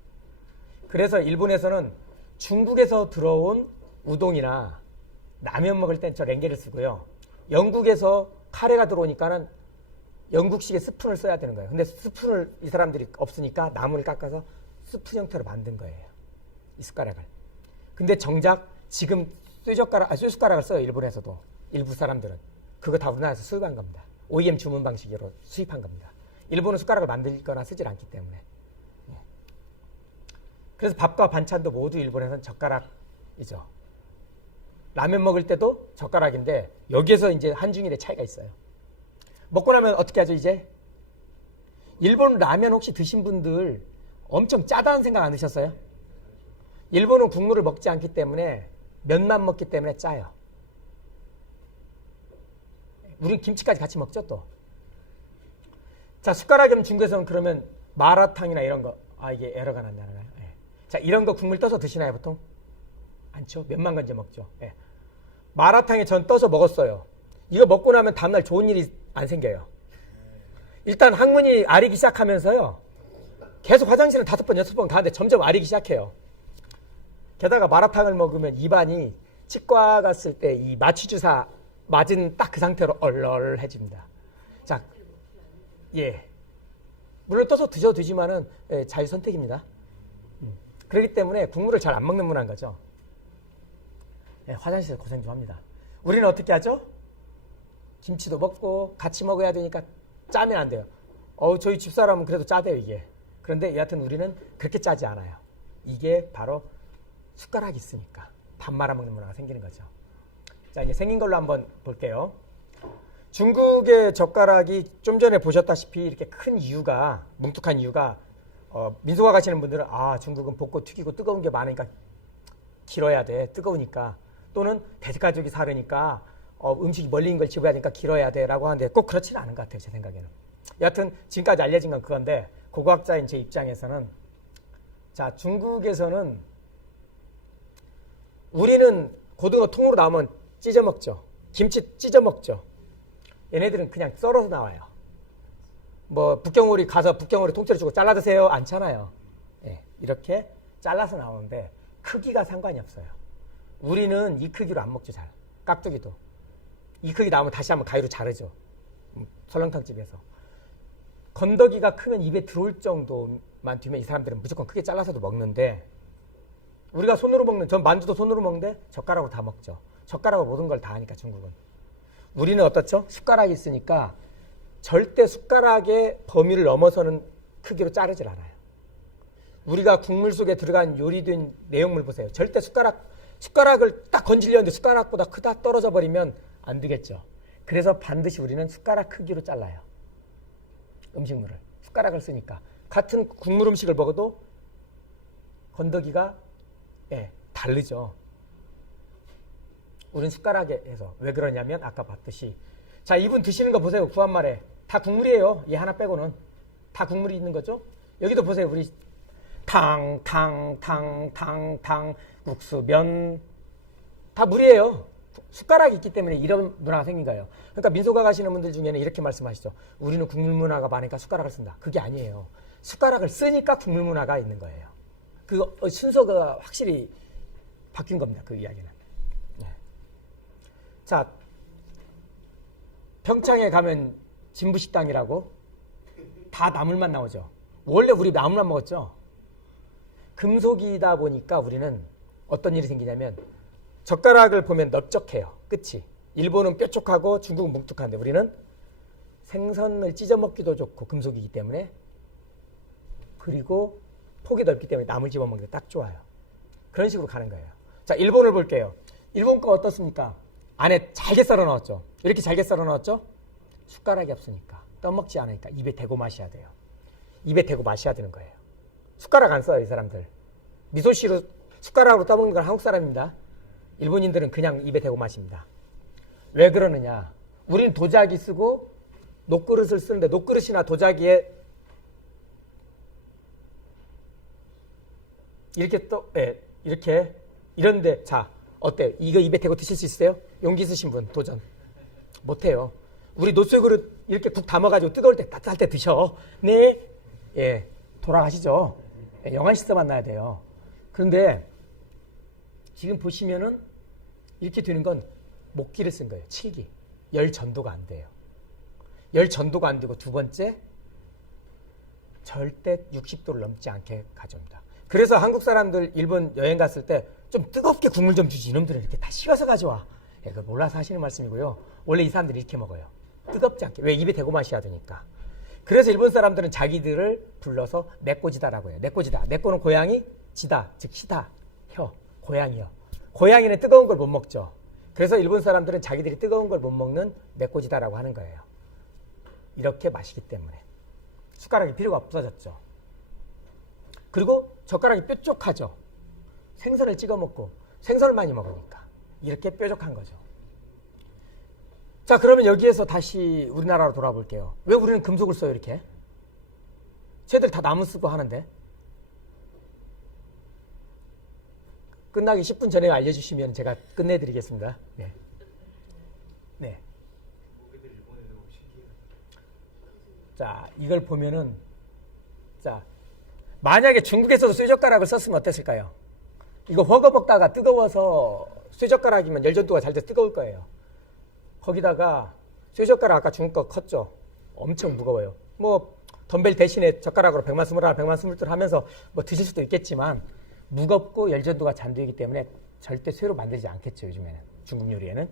그래서 일본에서는 중국에서 들어온 우동이나 라면 먹을 땐 저 랭게를 쓰고요. 영국에서 카레가 들어오니까는 영국식의 스푼을 써야 되는 거예요. 근데 스푼을 이 사람들이 없으니까 나무를 깎아서 스푼 형태로 만든 거예요. 이 숟가락을. 근데 정작 지금 쇠숟가락을 써요. 일본에서도. 일부 사람들은. 그거 다 우리나라에서 수입한 겁니다. OEM 주문 방식으로 수입한 겁니다. 일본은 숟가락을 만들거나 쓰질 않기 때문에. 그래서 밥과 반찬도 모두 일본에서는 젓가락이죠. 라면 먹을 때도 젓가락인데 여기에서 이제 한중일의 차이가 있어요. 먹고 나면 어떻게 하죠, 이제? 일본 라면 혹시 드신 분들 엄청 짜다는 생각 안 드셨어요? 일본은 국물을 먹지 않기 때문에 면만 먹기 때문에 짜요. 우린 김치까지 같이 먹죠, 또. 자, 숟가락이 없는 중국에서는 그러면 마라탕이나 이런 거. 이게 에러가 났나요? 예. 자, 이런 거 국물 떠서 드시나요, 보통? 않죠? 면만 건져 먹죠. 예. 마라탕에 전 떠서 먹었어요. 이거 먹고 나면 다음날 좋은 일이 안 생겨요. 일단 항문이 아리기 시작하면서요. 계속 화장실은 5번, 6번 가는데 점점 아리기 시작해요. 게다가 마라탕을 먹으면 입안이 치과 갔을 때 이 마취주사 맞은 딱 그 상태로 얼얼해집니다. 자, 예. 물론 떠서 드셔도 되지만은 자유 선택입니다. 그렇기 때문에 국물을 잘 안 먹는 문화인 거죠. 예, 화장실에서 고생 좀 합니다. 우리는 어떻게 하죠? 김치도 먹고 같이 먹어야 되니까 짜면 안 돼요. 저희 집사람은 그래도 짜대요, 이게. 그런데 여하튼 우리는 그렇게 짜지 않아요. 이게 바로 숟가락이 있으니까 밥 말아 먹는 문화가 생기는 거죠. 자, 이제 생긴 걸로 한번 볼게요. 중국의 젓가락이 좀 전에 보셨다시피 이렇게 큰 이유가, 뭉툭한 이유가, 민속화 가시는 분들은 중국은 볶고 튀기고 뜨거운 게 많으니까 길어야 돼. 뜨거우니까. 또는 대가족이 사르니까 음식이 멀리 있는 걸 집어야 되니까 길어야 돼 라고 하는데 꼭 그렇지는 않은 것 같아요, 제 생각에는. 여하튼 지금까지 알려진 건 그건데 고고학자인 제 입장에서는, 자, 중국에서는 우리는 고등어 통으로 나오면 찢어 먹죠. 김치 찢어 먹죠. 얘네들은 그냥 썰어서 나와요. 뭐 북경오리 가서 북경오리 통째로 주고 잘라 드세요 않잖아요. 예, 이렇게 잘라서 나오는데 크기가 상관이 없어요. 우리는 이 크기로 안 먹죠, 잘. 깍두기도. 이 크기 나오면 다시 한번 가위로 자르죠. 설렁탕집에서. 건더기가 크면 입에 들어올 정도만 되면 이 사람들은 무조건 크게 잘라서도 먹는데, 우리가 손으로 먹는, 전 만두도 손으로 먹는데 젓가락으로 다 먹죠. 젓가락으로 모든 걸 다 하니까 중국은. 우리는 어떻죠? 숟가락이 있으니까 절대 숟가락의 범위를 넘어서는 크기로 자르질 않아요. 우리가 국물 속에 들어간 요리된 내용물 보세요. 절대 숟가락을 딱 건지려는데 숟가락보다 크다 떨어져 버리면 안 되겠죠. 그래서 반드시 우리는 숟가락 크기로 잘라요. 음식물을. 숟가락을 쓰니까. 같은 국물 음식을 먹어도 건더기가 다르죠. 우린 숟가락에 해서. 왜 그러냐면 아까 봤듯이, 자, 이분 드시는 거 보세요. 구한말에 다 국물이에요. 얘 하나 빼고는 다 국물이 있는 거죠. 여기도 보세요. 우리 탕 국수면 다 물이에요. 숟가락이 있기 때문에 이런 문화가 생긴 거예요. 그러니까 민속화 가시는 분들 중에는 이렇게 말씀하시죠. 우리는 국물 문화가 많으니까 숟가락을 쓴다. 그게 아니에요. 숟가락을 쓰니까 국물 문화가 있는 거예요. 그 순서가 확실히 바뀐 겁니다. 그 이야기는. 네. 자, 평창에 가면 진부식당이라고 다 나물만 나오죠. 원래 우리 나물만 먹었죠. 금속이다 보니까 우리는 어떤 일이 생기냐면 젓가락을 보면 넓적해요. 끝이. 일본은 뾰족하고 중국은 뭉툭한데 우리는 생선을 찢어 먹기도 좋고 금속이기 때문에 그리고 폭이 넓기 때문에 나물 집어 먹는 게 딱 좋아요. 그런 식으로 가는 거예요. 자, 일본을 볼게요. 일본 거 어떻습니까? 안에 잘게 썰어 넣었죠. 이렇게 잘게 썰어 넣었죠? 숟가락이 없으니까 떠먹지 않으니까 입에 대고 마셔야 돼요. 입에 대고 마셔야 되는 거예요. 숟가락 안 써요, 이 사람들. 미소시로 숟가락으로 떠먹는 건 한국 사람입니다. 일본인들은 그냥 입에 대고 마십니다. 왜 그러느냐? 우리는 도자기 쓰고 녹그릇을 쓰는데 녹그릇이나 도자기에 이렇게 이렇게 이런데 자 어때? 이거 입에 대고 드실 수 있어요? 용기 쓰신 분 도전. 못해요. 우리 노쇠그릇 이렇게 국 담아가지고 뜨거울 때 따뜻할 때 드셔. 네, 예, 돌아가시죠. 예, 영안 식사 만나야 돼요. 그런데 지금 보시면은 이렇게 되는 건 목기를 쓴 거예요. 칠기. 열 전도가 안 돼요. 열 전도가 안 되고 두 번째 절대 60도를 넘지 않게 가져옵니다. 그래서 한국 사람들 일본 여행 갔을 때 좀 뜨겁게 국물 좀 주지 이놈들은 이렇게 다 식어서 가져와. 예, 그걸 몰라서 하시는 말씀이고요. 원래 이 사람들이 이렇게 먹어요. 뜨겁지 않게. 왜? 입에 대고 마셔야 되니까. 그래서 일본 사람들은 자기들을 불러서 네꼬지다라고 해요. 네꼬지다. 네꼬는 고양이, 지다, 즉 시다, 혀, 고양이요. 고양이는 뜨거운 걸 못 먹죠. 그래서 일본 사람들은 자기들이 뜨거운 걸 못 먹는 네꼬지다라고 하는 거예요. 이렇게 마시기 때문에. 숟가락이 필요가 없어졌죠. 그리고 젓가락이 뾰족하죠. 생선을 찍어 먹고 생선을 많이 먹으니까 이렇게 뾰족한 거죠. 자, 그러면 여기에서 다시 우리나라로 돌아볼게요. 왜 우리는 금속을 써요, 이렇게? 쟤들 다 나무 쓰고 하는데. 끝나기 10분 전에 알려주시면 제가 끝내드리겠습니다. 네. 네. 자, 이걸 보면은, 자, 만약에 중국에서도 쇠젓가락을 썼으면 어땠을까요? 이거 허거 먹다가 뜨거워서 쇠젓가락이면 열전도가 잘 돼서 뜨거울 거예요. 거기다가 쇠젓가락 아까 중국 거 컸죠? 엄청 무거워요. 뭐 덤벨 대신에 젓가락으로 100만 21 하면서 뭐 드실 수도 있겠지만 무겁고 열전도가 잔디이기 때문에 절대 쇠로 만들지 않겠죠, 요즘에는. 중국 요리에는.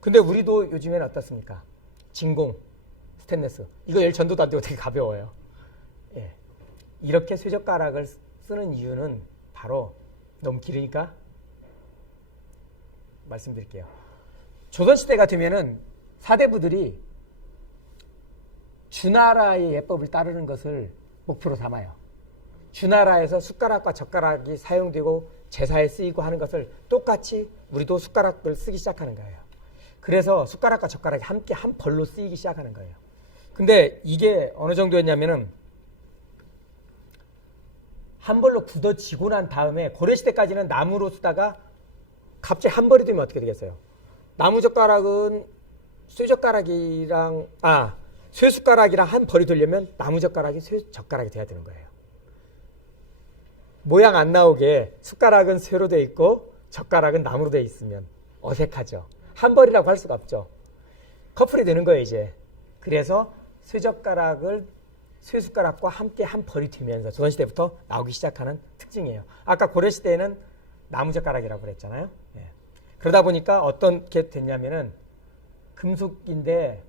근데 우리도 요즘에는 어떻습니까? 진공, 스테인리스. 이거 열전도도 안 되고 되게 가벼워요. 예. 이렇게 쇠젓가락을 쓰는 이유는 바로 너무 길으니까 말씀드릴게요. 조선시대가 되면은 사대부들이 주나라의 예법을 따르는 것을 목표로 삼아요. 주나라에서 숟가락과 젓가락이 사용되고 제사에 쓰이고 하는 것을 똑같이 우리도 숟가락을 쓰기 시작하는 거예요. 그래서 숟가락과 젓가락이 함께 한 벌로 쓰이기 시작하는 거예요. 근데 이게 어느 정도였냐면은 한 벌로 굳어지고 난 다음에 고려시대까지는 나무로 쓰다가 갑자기 한 벌이 되면 어떻게 되겠어요? 나무젓가락은 쇠젓가락이랑 쇠숟가락이랑 한 벌이 되려면 나무젓가락이 쇠젓가락이 돼야 되는 거예요. 모양 안 나오게 숟가락은 쇠로 돼 있고 젓가락은 나무로 돼 있으면 어색하죠. 한 벌이라고 할 수가 없죠. 커플이 되는 거예요, 이제. 그래서 쇠숟가락과 함께 한 벌이 되면서 조선시대부터 나오기 시작하는 특징이에요. 아까 고려시대에는 나무젓가락이라고 그랬잖아요. 예. 그러다 보니까 어떻게 됐냐면은 금속인데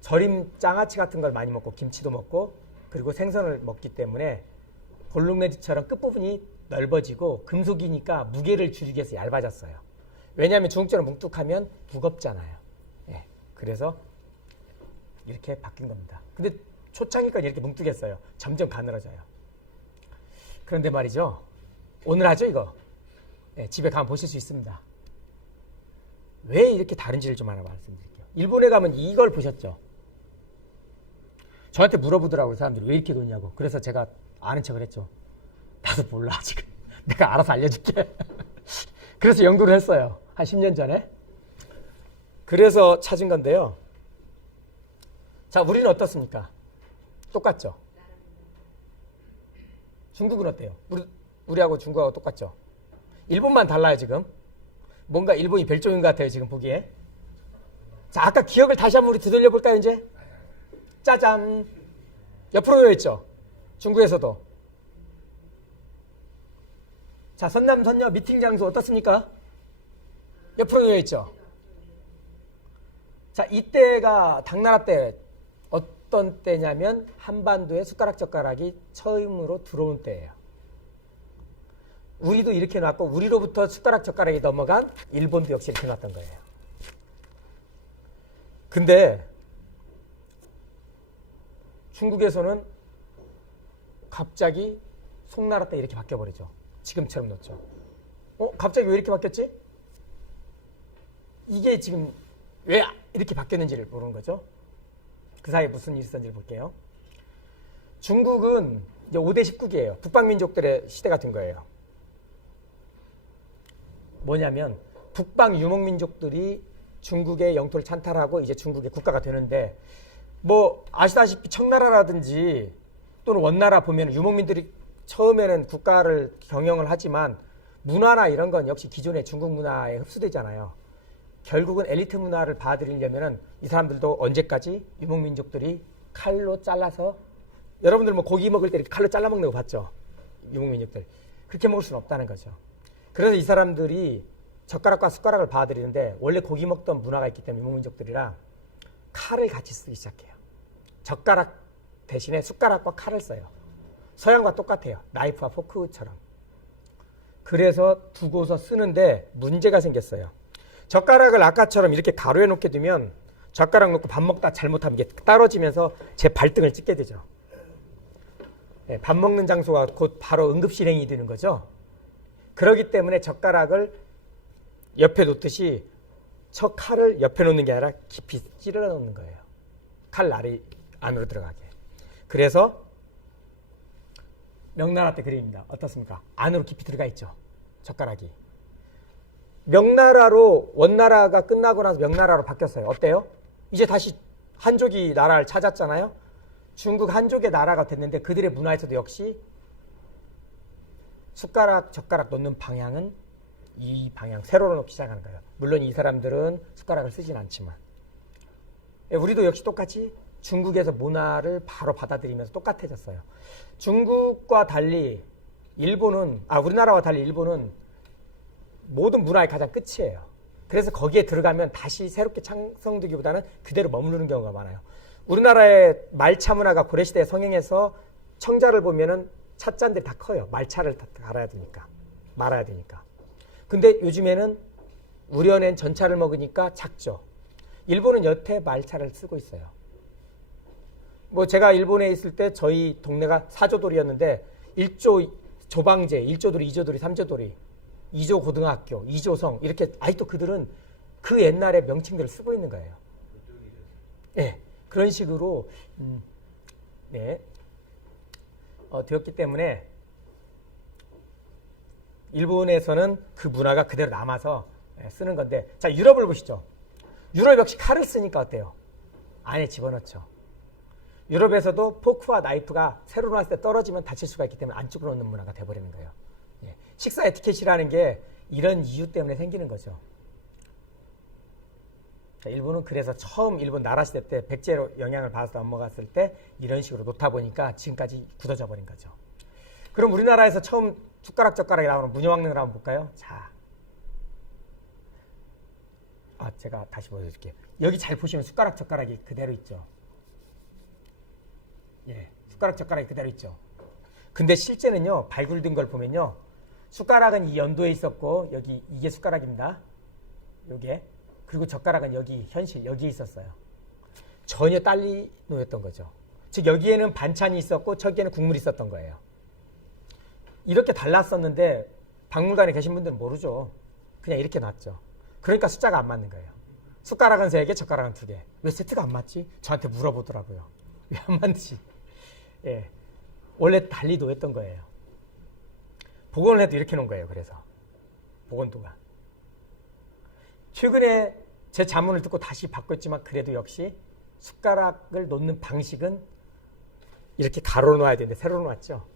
절임 장아찌 같은 걸 많이 먹고 김치도 먹고 그리고 생선을 먹기 때문에 볼록네지처럼 끝부분이 넓어지고 금속이니까 무게를 줄이기 위해서 얇아졌어요. 왜냐하면 중국처럼 뭉툭하면 무겁잖아요. 예. 그래서 이렇게 바뀐 겁니다. 근데 초창기까지 이렇게 뭉툭했어요. 점점 가늘어져요. 그런데 말이죠. 오늘 하죠, 이거. 네, 집에 가면 보실 수 있습니다. 왜 이렇게 다른지를 좀 하나 말씀드릴게요. 일본에 가면 이걸 보셨죠? 저한테 물어보더라고요, 사람들이. 왜 이렇게 놓냐고. 그래서 제가 아는 척을 했죠. 나도 몰라 지금. 내가 알아서 알려줄게. 그래서 연구를 했어요. 한 10년 전에. 그래서 찾은 건데요. 자, 우리는 어떻습니까? 똑같죠? 중국은 어때요? 우리하고 중국하고 똑같죠? 일본만 달라요, 지금. 뭔가 일본이 별종인 것 같아요, 지금 보기에. 자, 아까 기억을 다시 한번 우리 되돌려 볼까요, 이제? 짜잔. 옆으로 놓여있죠? 중국에서도. 자, 선남, 선녀, 미팅 장소 어떻습니까? 옆으로 놓여있죠? 자, 이때가 당나라 때 어떤 때냐면 한반도에 숟가락 젓가락이 처음으로 들어온 때예요. 우리도 이렇게 놨고 우리로부터 숟가락 젓가락이 넘어간 일본도 역시 이렇게 놨던 거예요. 근데 중국에서는 갑자기 송나라 때 이렇게 바뀌어버리죠. 지금처럼 놓죠. 갑자기 왜 이렇게 바뀌었지? 이게 지금 왜 이렇게 바뀌었는지를 모르는 거죠. 그 사이에 무슨 일이 있었는지 볼게요. 중국은 이제 5대 19개예요. 북방민족들의 시대가 된 거예요. 뭐냐면 북방 유목민족들이 중국의 영토를 찬탈하고 이제 중국의 국가가 되는데 뭐 아시다시피 청나라라든지 또는 원나라 보면 유목민들이 처음에는 국가를 경영을 하지만 문화나 이런 건 역시 기존의 중국 문화에 흡수되잖아요. 결국은 엘리트 문화를 받아들이려면은 이 사람들도 언제까지 유목민족들이 칼로 잘라서 여러분들 뭐 고기 먹을 때 이렇게 칼로 잘라 먹는 거 봤죠? 유목민족들. 그렇게 먹을 수는 없다는 거죠. 그래서 이 사람들이 젓가락과 숟가락을 받아들이는데 원래 고기 먹던 문화가 있기 때문에 유목민족들이랑 칼을 같이 쓰기 시작해요. 젓가락 대신에 숟가락과 칼을 써요. 서양과 똑같아요. 나이프와 포크처럼. 그래서 두고서 쓰는데 문제가 생겼어요. 젓가락을 아까처럼 이렇게 가로에 놓게 두면 젓가락 놓고 밥 먹다 잘못하면 이게 떨어지면서 제 발등을 찍게 되죠. 네, 밥 먹는 장소가 곧 바로 응급실행이 되는 거죠. 그렇기 때문에 젓가락을 옆에 놓듯이 저 칼을 옆에 놓는 게 아니라 깊이 찌르러 놓는 거예요. 칼 날이 안으로 들어가게. 그래서 명나라 때 그림입니다. 어떻습니까? 안으로 깊이 들어가 있죠. 젓가락이. 명나라로 원나라가 끝나고 나서 명나라로 바뀌었어요. 어때요? 이제 다시 한족이 나라를 찾았잖아요. 중국 한족의 나라가 됐는데 그들의 문화에서도 역시 숟가락, 젓가락 놓는 방향은 이 방향, 세로로 놓기 시작하는 거예요. 물론 이 사람들은 숟가락을 쓰진 않지만. 우리도 역시 똑같이 중국에서 문화를 바로 받아들이면서 똑같아졌어요. 중국과 달리 우리나라와 달리 일본은 모든 문화의 가장 끝이에요. 그래서 거기에 들어가면 다시 새롭게 창성되기보다는 그대로 머무르는 경우가 많아요. 우리나라의 말차 문화가 고려시대에 성행해서 청자를 보면은 찻잔들이 다 커요. 말차를 다 갈아야 되니까. 말아야 되니까. 근데 요즘에는 우려낸 전차를 먹으니까 작죠. 일본은 여태 말차를 쓰고 있어요. 뭐 제가 일본에 있을 때 저희 동네가 사조돌이었는데 1조 조방제, 1조돌이, 2조돌이, 3조돌이, 2조 고등학교, 2조성 이렇게 아직도 그들은 그 옛날의 명칭들을 쓰고 있는 거예요. 네, 그런 식으로 되었기 때문에 일본에서는 그 문화가 그대로 남아서 쓰는 건데 자 유럽을 보시죠. 유럽 역시 칼을 쓰니까 어때요? 안에 집어넣죠. 유럽에서도 포크와 나이프가 새로 나왔을 때 떨어지면 다칠 수가 있기 때문에 안쪽으로 넣는 문화가 돼버리는 거예요. 예. 식사 에티켓이라는 게 이런 이유 때문에 생기는 거죠. 자, 일본은 그래서 처음 일본 나라 시대 때 백제로 영향을 받아서 넘어갔을 때 이런 식으로 놓다 보니까 지금까지 굳어져 버린 거죠. 그럼 우리나라에서 처음 숟가락 젓가락이 나오는 문여왕릉을 한번 볼까요? 자, 제가 다시 보여드릴게요. 여기 잘 보시면 숟가락 젓가락이 그대로 있죠. 예, 숟가락 젓가락이 그대로 있죠. 근데 실제는요, 발굴된 걸 보면요, 숟가락은 이 연도에 있었고 여기 이게 숟가락입니다. 요게. 그리고 젓가락은 여기 현실 여기에 있었어요. 전혀 딸리 놓였던 거죠. 즉 여기에는 반찬이 있었고 저기에는 국물이 있었던 거예요. 이렇게 달랐었는데 박물관에 계신 분들은 모르죠. 그냥 이렇게 놨죠. 그러니까 숫자가 안 맞는 거예요. 숟가락은 3개, 젓가락은 2개. 왜 세트가 안 맞지? 저한테 물어보더라고요. 왜 안 맞지? 예. 원래 달리도 했던 거예요. 복원을 해도 이렇게 놓은 거예요. 그래서 복원도가. 최근에 제 자문을 듣고 다시 바꿨지만 그래도 역시 숟가락을 놓는 방식은 이렇게 가로로 놔야 되는데 세로로 놨죠.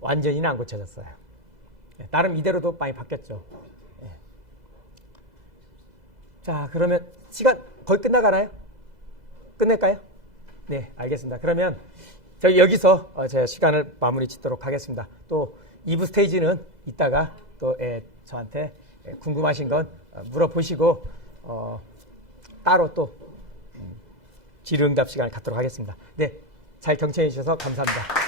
완전히는 안 고쳐졌어요. 나름 이대로도 많이 바뀌었죠. 예. 자, 그러면 시간 거의 끝나가나요? 끝낼까요? 네, 알겠습니다. 그러면 저희 여기서 제 시간을 마무리 짓도록 하겠습니다. 또 2부 스테이지는 이따가 또 저한테 궁금하신 건 물어보시고 따로 또 질의응답 시간을 갖도록 하겠습니다. 네, 잘 경청해 주셔서 감사합니다.